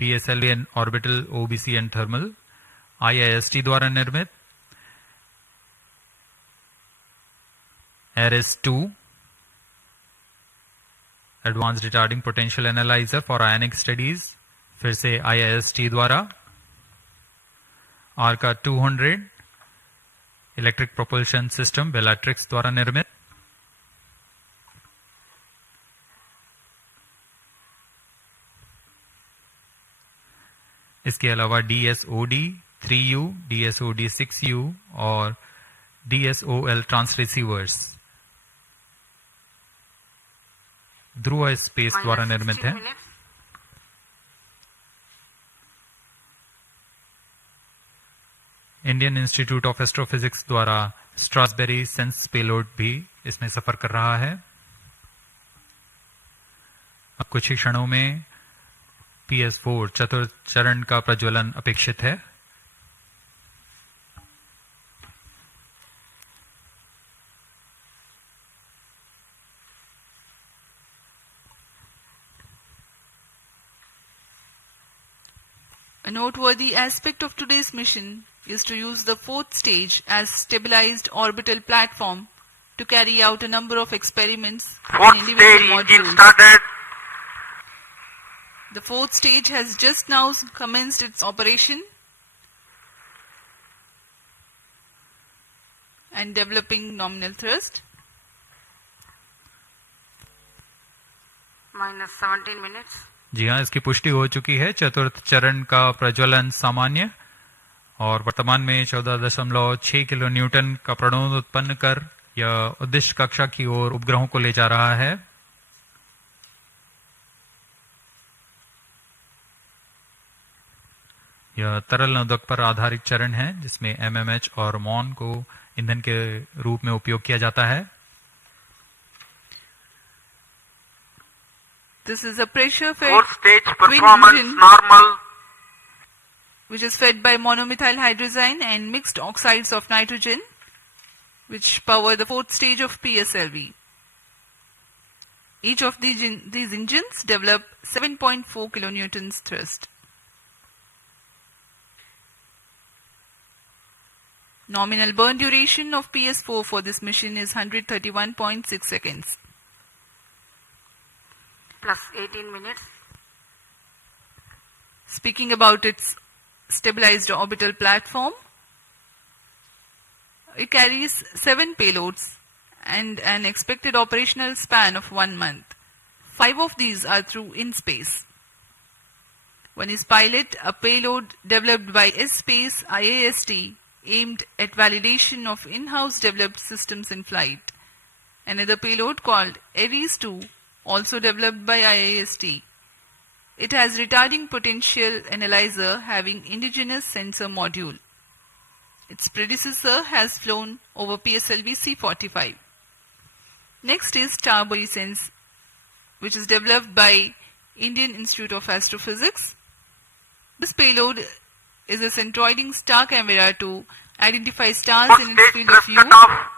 PSLV and orbital OBC and thermal, IIST द्वारा निर्मित, ARIS-2 advance retarding potential analyser for ionic studies, फिर से IIST द्वारा, आर्का 200 इलेक्ट्रिक प्रोपल्शन सिस्टम बेलाट्रिक्स द्वारा निर्मित, इसके अलावा DSOD 3U, DSOD 6U और DSOL ट्रांसरिसीवर्स ध्रुव स्पेस द्वारा निर्मित है। इंडियन इंस्टीट्यूट ऑफ एस्ट्रोफिजिक्स द्वारा स्ट्रासबेरी सेंस पेलोड भी इसमें सफर कर रहा है। अब कुछ ही क्षणों में PS4 चतुर्थ चरण का प्रज्वलन अपेक्षित है। A noteworthy aspect of today's mission is to use the fourth stage as stabilized orbital platform to carry out a number of experiments Fourth in individual stage engine modules. started. The fourth stage has just now commenced its operation and developing nominal thrust. minus 17 minutes. जी हाँ, इसकी पुष्टि हो चुकी है। चतुर्थ चरण का प्रज्वलन सामान्य और वर्तमान में 14.6 किलो न्यूटन का प्रणोद उत्पन्न कर यह उद्दिष्ट कक्षा की ओर उपग्रहों को ले जा रहा है। यह तरल नोदक पर आधारित चरण है जिसमें MMH और MON को ईंधन के रूप में उपयोग किया जाता है। This is a pressure-fed Fourth stage twin performance engine normal. which is fed by monomethyl hydrazine and mixed oxides of nitrogen, which power the fourth stage of PSLV. Each of these engines develop 7.4 kilonewtons thrust. Nominal burn duration of PS4 for this mission is 131.6 seconds. Plus 18 minutes. Speaking about its stabilized orbital platform, it carries 7 payloads and an expected operational span of 1 month. 5 of these are through in-space. One is pilot, a payload developed by S-Space IAST aimed at validation of in-house developed systems in flight. Another payload called ARIS-2, also developed by IAST. It has retarding potential analyzer having indigenous sensor module. Its predecessor has flown over PSLV C45. Next is TeLEOS, which is developed by Indian Institute of Astrophysics. This payload is a centroiding star camera to identify stars Fourth in its stage field of thrust view cutoff.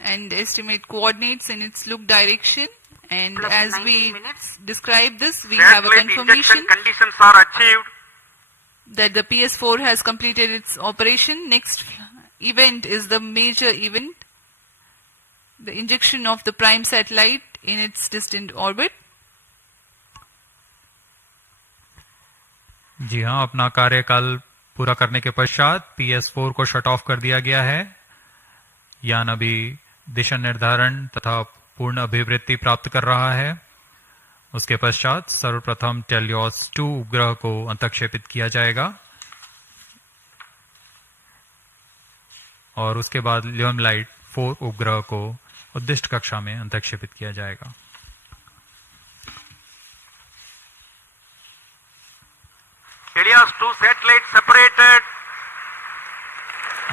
and estimate coordinates in its look direction. And Plus as 19 we minutes. describe this, we have a Satellite confirmation injection conditions are achieved. that the PS4 has completed its operation. Next event is the major event, the injection of the prime satellite in its distant orbit. जी हाँ, अपना कार्यकाल पूरा करने के पश्चात PS4 को shut off कर दिया गया है। यान अभी दिशा निर्धारण तथा पूर्ण अभिवृत्ति प्राप्त कर रहा है। उसके पश्चात सर्वप्रथम TeLEOS 2 उपग्रह को अंतक्षेपित किया जाएगा और उसके बाद ल्यूमलाइट 4 उपग्रह को उद्दिष्ट कक्षा में अंतक्षेपित किया जाएगा। TeLEOS 2 satellite separated.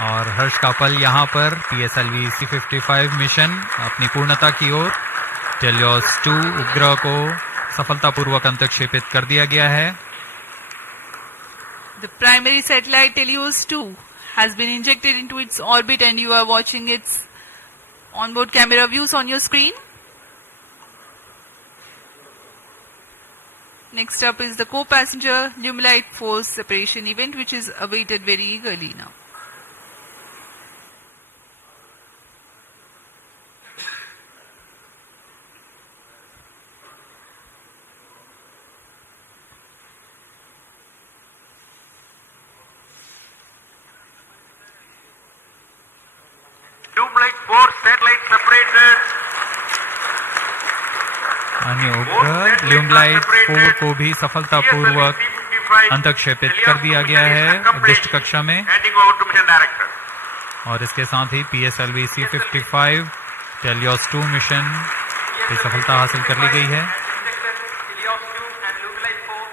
और हर्ष का पल यहाँ पर PSLV C55 मिशन अपनी पूर्णता की ओर। TeLEOS 2 उपग्रह को सफलतापूर्वक अंतक्षेपित कर दिया गया है। The primary satellite TeLEOS 2 has been injected into its orbit and you are watching its Onboard camera views on your screen. Next up is the co-passenger Lumilite force separation event, which is awaited very eagerly now. Lumilite 4 satellite separated. अन्य उपग्रह ल्यूमलाइट 4 को भी सफलतापूर्वक अंतक्षेपित कर दिया गया है उद्दिष्ट कक्षा में, Handing over to mission director. और इसके साथ ही PSLV C55 TeLEOS 2 मिशन की सफलता हासिल कर ली गई है। TeLEOS 2 and Lumilite 4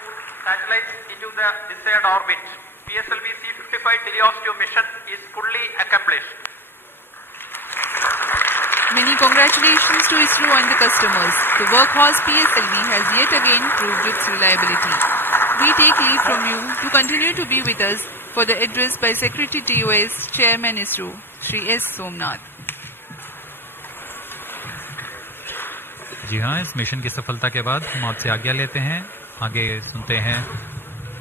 satellites into the desired orbit. PSLV C55 TeLEOS 2 mission is fully accomplished. Many congratulations to ISRO and the customers. The workhorse PSLV has yet again proved its reliability. We take leave from you to continue to be with us for the address by Secretary TeLEOS, Chairman ISRO, Shri S. Somnath. जी हाँ, इस mission की सफलता के बाद हम आपसे आज्ञा लेते हैं। आगे सुनते हैं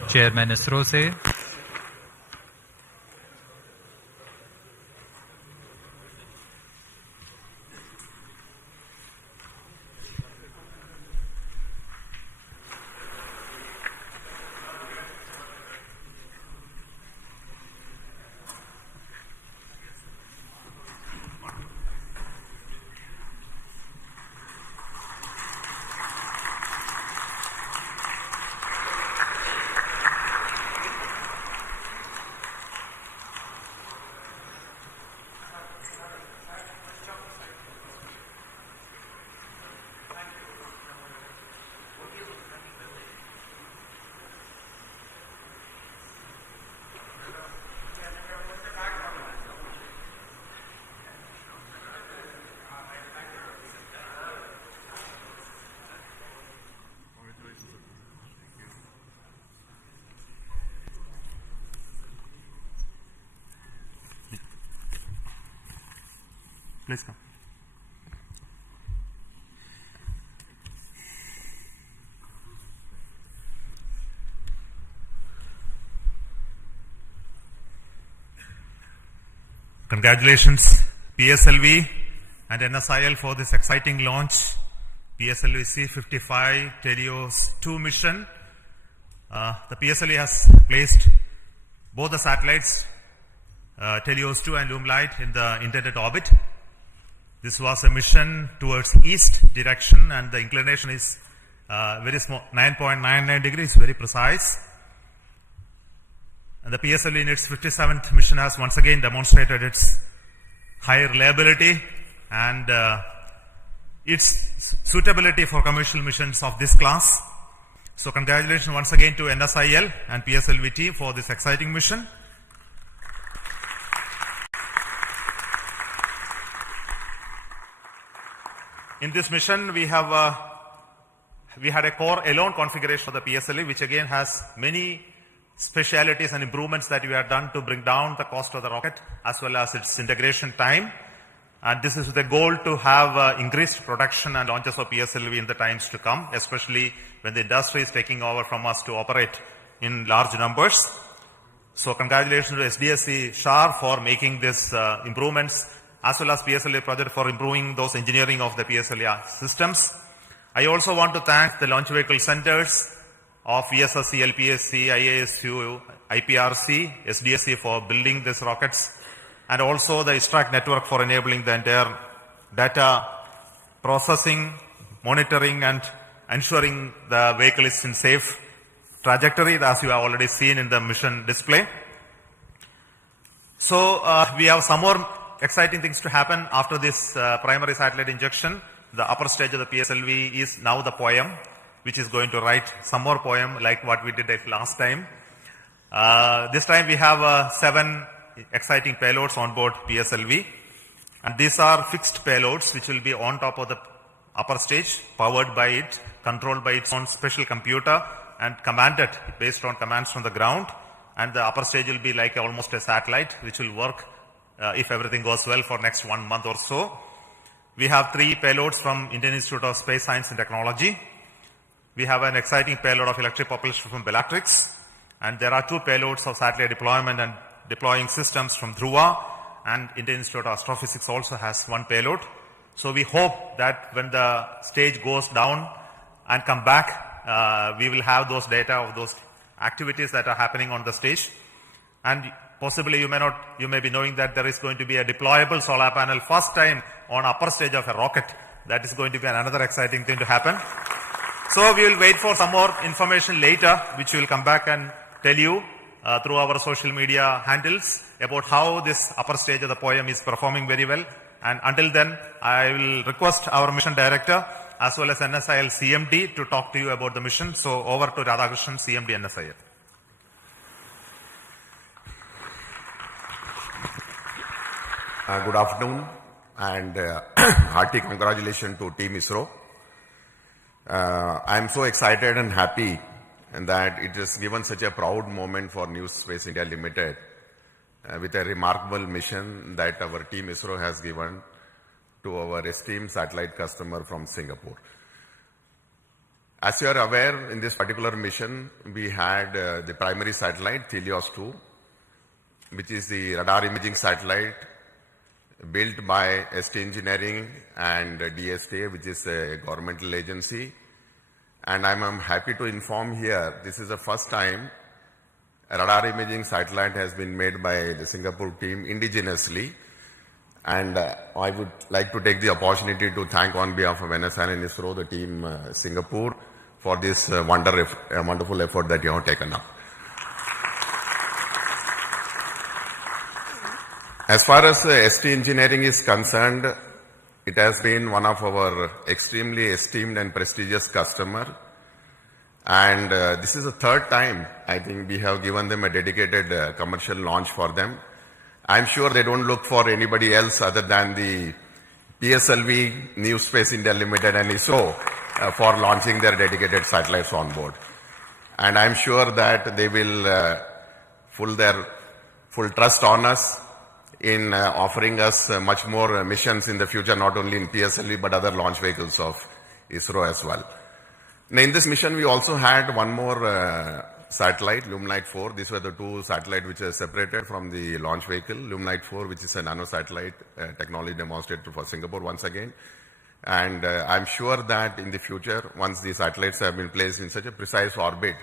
चेयरमैन इसरो से। Please come. Congratulations PSLV and NSIL for this exciting launch. PSLV C55 TeLEOS 2 mission. The PSLV has placed both the satellites TeLEOS 2 and Lumilite in the intended orbit. This was a mission towards east direction, and the inclination is very small, 9.99 degrees, very precise. And the PSLV in its 57th mission has once again demonstrated its high reliability and its suitability for commercial missions of this class. So congratulations once again to NSIL and PSLV team for this exciting mission. In this mission, we had a core alone configuration of the PSLV, which again has many specialities and improvements that we have done to bring down the cost of the rocket as well as its integration time. And this is with the goal to have increased production and launches of PSLV in the times to come, especially when the industry is taking over from us to operate in large numbers. So congratulations to SDSC SHAR for making these improvements, as well as PSLV project for improving those engineering of the PSLV systems. I also want to thank the launch vehicle centers of VSSC, LPSC, IASU, IPRC, SDSC for building these rockets, and also the ISRAC network for enabling the entire data processing, monitoring, and ensuring the vehicle is in safe trajectory, as you have already seen in the mission display. So we have some more exciting things to happen after this primary satellite injection. The upper stage of the PSLV is now the poem, which is going to write some more poem like what we did last time. This time we have 7 exciting payloads on board PSLV, and these are fixed payloads which will be on top of the upper stage, powered by it, controlled by its own special computer, and commanded based on commands from the ground. And the upper stage will be like almost a satellite which will work if everything goes well for next 1 month or so. We have 3 payloads from Indian Institute of Space Science and Technology. We have an exciting payload of electric propulsion from Bellatrix. And there are 2 payloads of satellite deployment and deploying systems from Dhruva, and Indian Institute of Astrophysics also has 1 payload. So we hope that when the stage goes down and come back, we will have those data of those activities that are happening on the stage. And possibly you may be knowing that there is going to be a deployable solar panel first time on upper stage of a rocket. That is going to be another exciting thing to happen. So we will wait for some more information later, which we will come back and tell you through our social media handles about how this upper stage of the poem is performing very well. And until then, I will request our mission director as well as NSIL CMD to talk to you about the mission. So over to Radhakrishnan, CMD NSIL. Good afternoon and hearty congratulations to Team ISRO. I am so excited and happy that it has given such a proud moment for New Space India Limited with a remarkable mission that our Team ISRO has given to our esteemed satellite customer from Singapore. As you are aware, in this particular mission, we had the primary satellite, TeLEOS 2, which is the radar imaging satellite built by ST Engineering and DSTA, which is a governmental agency. And I'm happy to inform here, this is the first time a radar imaging satellite has been made by the Singapore team indigenously. And I would like to take the opportunity to thank on behalf of NSIL and ISRO, the team Singapore, for this wonderful effort that you have taken up. As far as ST Engineering is concerned, it has been one of our extremely esteemed and prestigious customer. And this is the 3rd time, I think, we have given them a dedicated commercial launch for them. I'm sure they don't look for anybody else other than the PSLV New Space India Limited and ISRO for launching their dedicated satellites on board. And I'm sure that they will full trust on us in offering us much more missions in the future, not only in PSLV but other launch vehicles of ISRO as well. Now, in this mission, we also had one more satellite, LumeLight 4. These were the 2 satellites which are separated from the launch vehicle. LumeLight 4, which is a nano satellite technology demonstrated for Singapore once again. And I'm sure that in the future, once these satellites have been placed in such a precise orbit,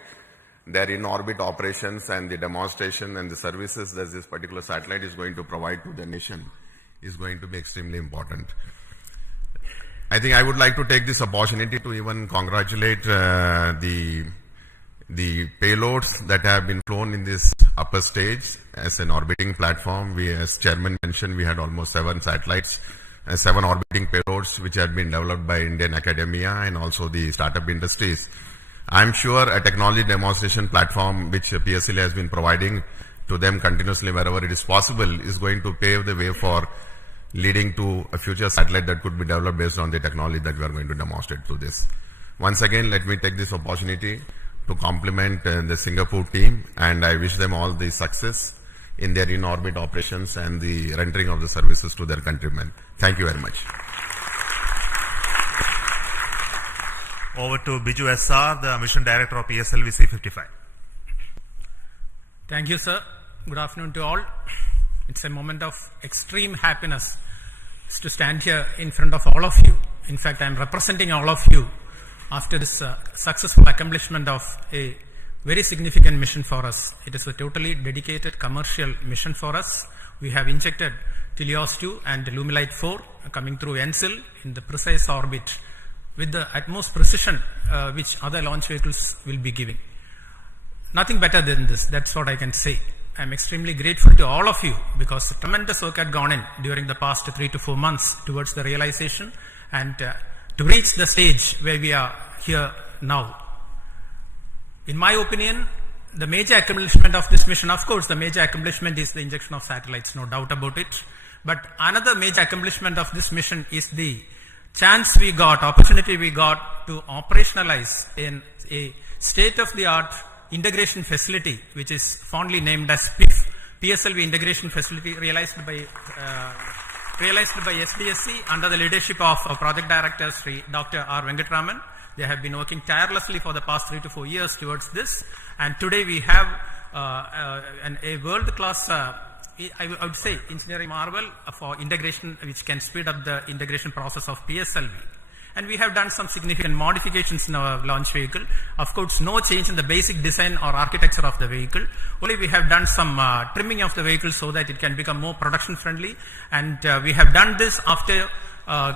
their in-orbit operations and the demonstration and the services that this particular satellite is going to provide to the nation is going to be extremely important. I think I would like to take this opportunity to even congratulate the payloads that have been flown in this upper stage as an orbiting platform. We, as Chairman mentioned, we had almost 7 satellites, 7 orbiting payloads which have been developed by Indian academia and also the startup industries. I'm sure a technology demonstration platform which PSLV has been providing to them continuously wherever it is possible is going to pave the way for leading to a future satellite that could be developed based on the technology that we are going to demonstrate through this. Once again, let me take this opportunity to compliment the Singapore team, and I wish them all the success in their in-orbit operations and the rendering of the services to their countrymen. Thank you very much. Over to Biju SR, the Mission Director of PSLV C55. Thank you, sir. Good afternoon to all. It's a moment of extreme happiness to stand here in front of all of you. In fact, I'm representing all of you after this successful accomplishment of a very significant mission for us. It is a totally dedicated commercial mission for us. We have injected TeLEOS 2 and LumeLight 4 coming through NSIL in the precise orbit with the utmost precision which other launch vehicles will be giving. Nothing better than this, that's what I can say. I'm extremely grateful to all of you because tremendous work had gone in during the past 3 to 4 months towards the realization and to reach the stage where we are here now. In my opinion, the major accomplishment of this mission, of course, the major accomplishment is the injection of satellites, no doubt about it. But another major accomplishment of this mission is the chance we got, opportunity we got to operationalize in a state-of-the-art integration facility, which is fondly named as PSLV Integration Facility, realized by realized by SDSC under the leadership of Project Director Sri Dr. R. Venkatraman. They have been working tirelessly for the past 3 to 4 years towards this, and today we have a world-class, I would say, engineering marvel for integration, which can speed up the integration process of PSLV. And we have done some significant modifications in our launch vehicle. Of course, no change in the basic design or architecture of the vehicle. Only we have done some trimming of the vehicle so that it can become more production friendly. And we have done this after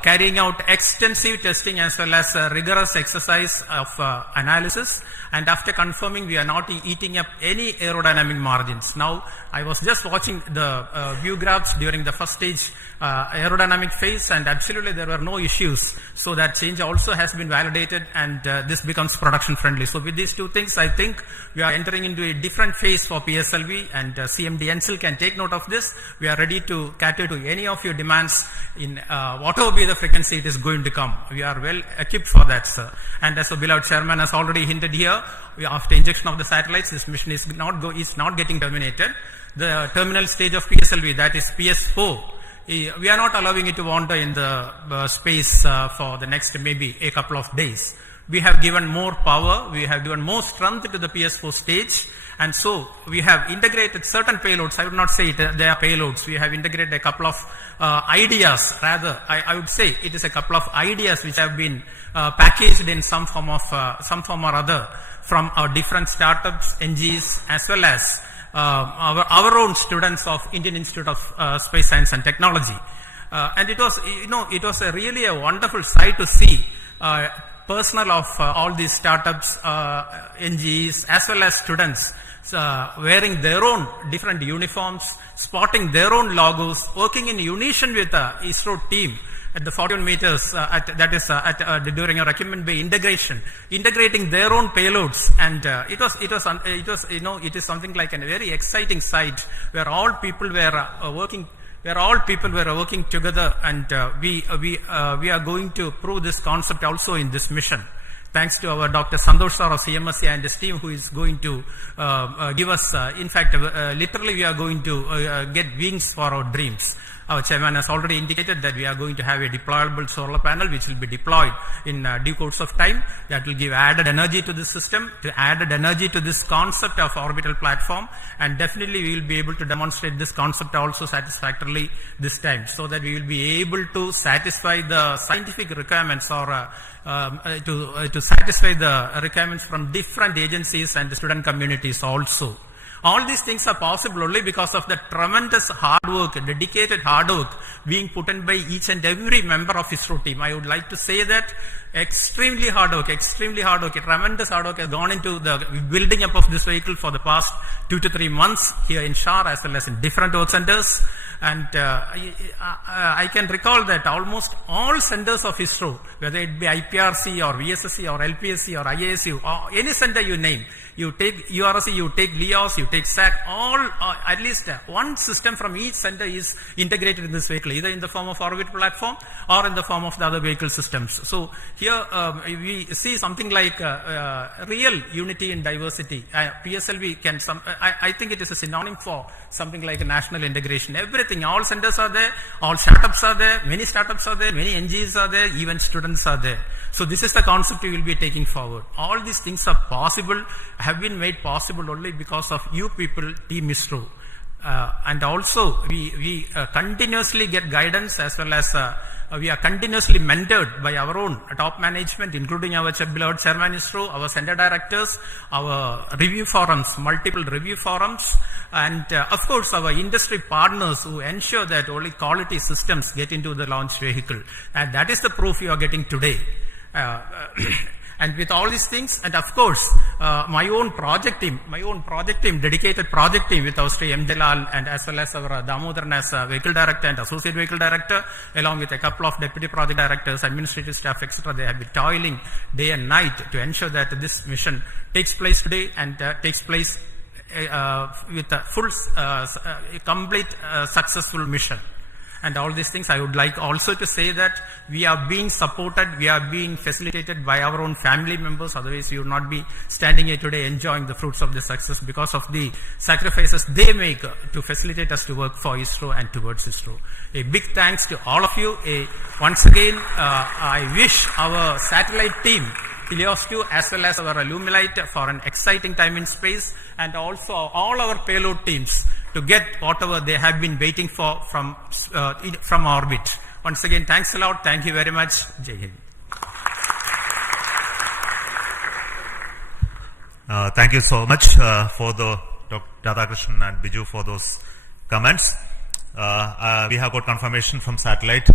carrying out extensive testing as well as rigorous exercise of analysis, and after confirming we are not eating up any aerodynamic margins. Now, I was just watching the view graphs during the first stage aerodynamic phase, and absolutely there were no issues. So that change also has been validated, and this becomes production friendly. So with these two things, I think we are entering into a different phase for PSLV, and CMD NCL can take note of this. We are ready to cater to any of your demands in whatever be the frequency it is going to come. We are well equipped for that, sir. And as the beloved chairman has already hinted here, after injection of the satellites, this mission is not getting terminated. The terminal stage of PSLV, that is PS4, we are not allowing it to wander in the space for the next maybe a couple of days. We have given more power, we have given more strength to the PS4 stage, and so we have integrated certain payloads. I would not say they are payloads. We have integrated a couple of ideas, rather I would say it is a couple of ideas which have been packaged in some form or other from our different startups, NGs, as well as our own students of Indian Institute of Space Science and Technology. And it was really a wonderful sight to see personnel of all these startups, NGs, as well as students wearing their own different uniforms, spotting their own logos, working in unison with the ISRO team at the 41 meters, during a Recumbent Bay integration, integrating their own payloads, and it is something like a very exciting sight where all people were working. Where all people were working together, and we are going to prove this concept also in this mission. Thanks to our Dr. Santosh sir of CMSC and his team, who is going to give us, literally we are going to get wings for our dreams. Our chairman has already indicated that we are going to have a deployable solar panel which will be deployed in due course of time. That will give added energy to the system, added energy to this concept of orbital platform, and definitely we will be able to demonstrate this concept also satisfactorily this time, so that we will be able to satisfy the scientific requirements or to satisfy the requirements from different agencies and the student communities also. All these things are possible only because of the tremendous hard work, dedicated hard work being put in by each and every member of ISRO team. I would like to say that extremely hard work, a tremendous hard work has gone into the building up of this vehicle for the past 2 to 3 months here in Shar as well as in different work centers. And I can recall that almost all centers of ISRO, whether it be IPRC or VSSC or LPSC or IASU or any center you name, you take URC, you take TeLEOS, you take SAT, all at least one system from each center is integrated in this vehicle, either in the form of orbit platform or in the form of the other vehicle systems. So here we see something like real unity in diversity. PSLV can I think it is a synonym for something like a national integration. Everything, all centers are there, all startups are there, many startups are there, many NGOs are there, even students are there. So this is the concept we will be taking forward. All these things are possible, have been made possible only because of you people, Team ISRO. And also we continuously get guidance, as well as we are continuously mentored by our own top management, including our beloved chairman ISRO, our center directors, our review forums, multiple review forums, and of course our industry partners who ensure that only quality systems get into the launch vehicle. And that is the proof you are getting today. And with all these things, and of course, my own project team, dedicated project team with our Sri M. Delal, and as well as our Damodaran as vehicle director and associate vehicle director, along with a couple of deputy project directors, administrative staff, etc. They have been toiling day and night to ensure that this mission takes place today and takes place with a full, complete, successful mission. and all these things. I would like also to say that we are being supported, we are being facilitated by our own family members. Otherwise, we would not be standing here today enjoying the fruits of the success because of the sacrifices they make to facilitate us to work for ISRO and towards ISRO. A big thanks to all of you. Once again, I wish our satellite team, TeLEOS 2 as well as our Illumilite, for an exciting time in space, and also all our payload teams to get whatever they have been waiting for from orbit. Once again, thanks a lot. Thank you very much. Jai Hind. Thank you so much for the Dr. Radhakrishnan and Biju for those comments. We have got confirmation from satellite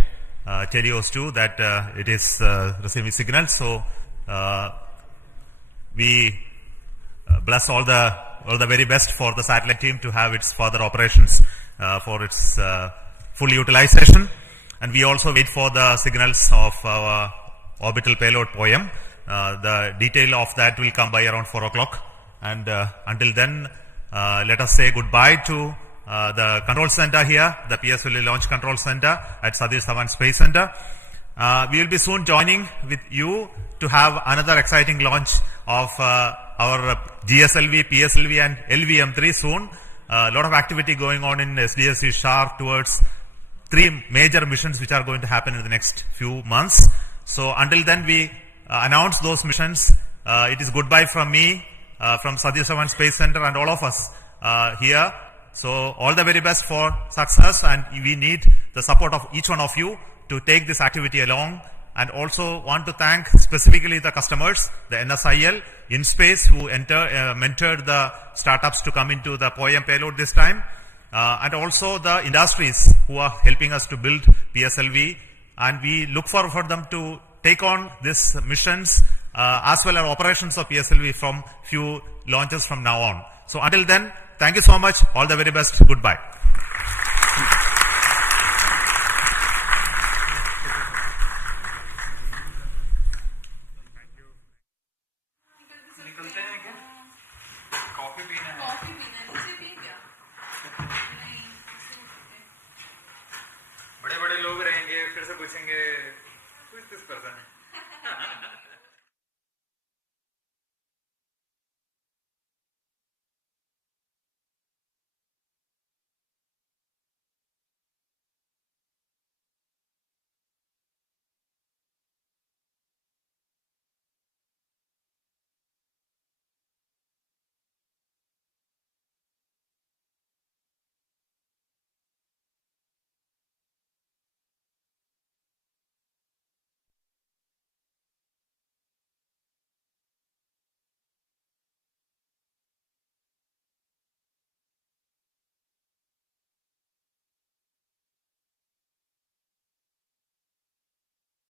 TeLEOS 2 that it is receiving signals. So we bless all the very best for the satellite team to have its further operations for its full utilization. And we also wait for the signals of our orbital payload POEM. The detail of that will come by around 4 o'clock. And until then, let us say goodbye to the control center here, the PSLV Launch Control Center at Satish Dhawan Space Center. We will be soon joining with you to have another exciting launch of our GSLV, PSLV and LVM3 soon. A lot of activity going on in SDSC SHAR towards 3 major missions which are going to happen in the next few months. So until then, we announce those missions. It is goodbye from me, from Satish Dhawan Space Center and all of us here. So all the very best for success, and we need the support of each one of you to take this activity along. And also want to thank specifically the customers, the NSIL, InSpace, who mentored the startups to come into the POEM payload this time, and also the industries who are helping us to build PSLV. And we look forward for them to take on these missions as well as operations of PSLV from few launches from now on. So until then, thank you so much. All the very best. Goodbye. बड़े बड़े लोग रहेंगे, फिर से पूछेंगे who is this person?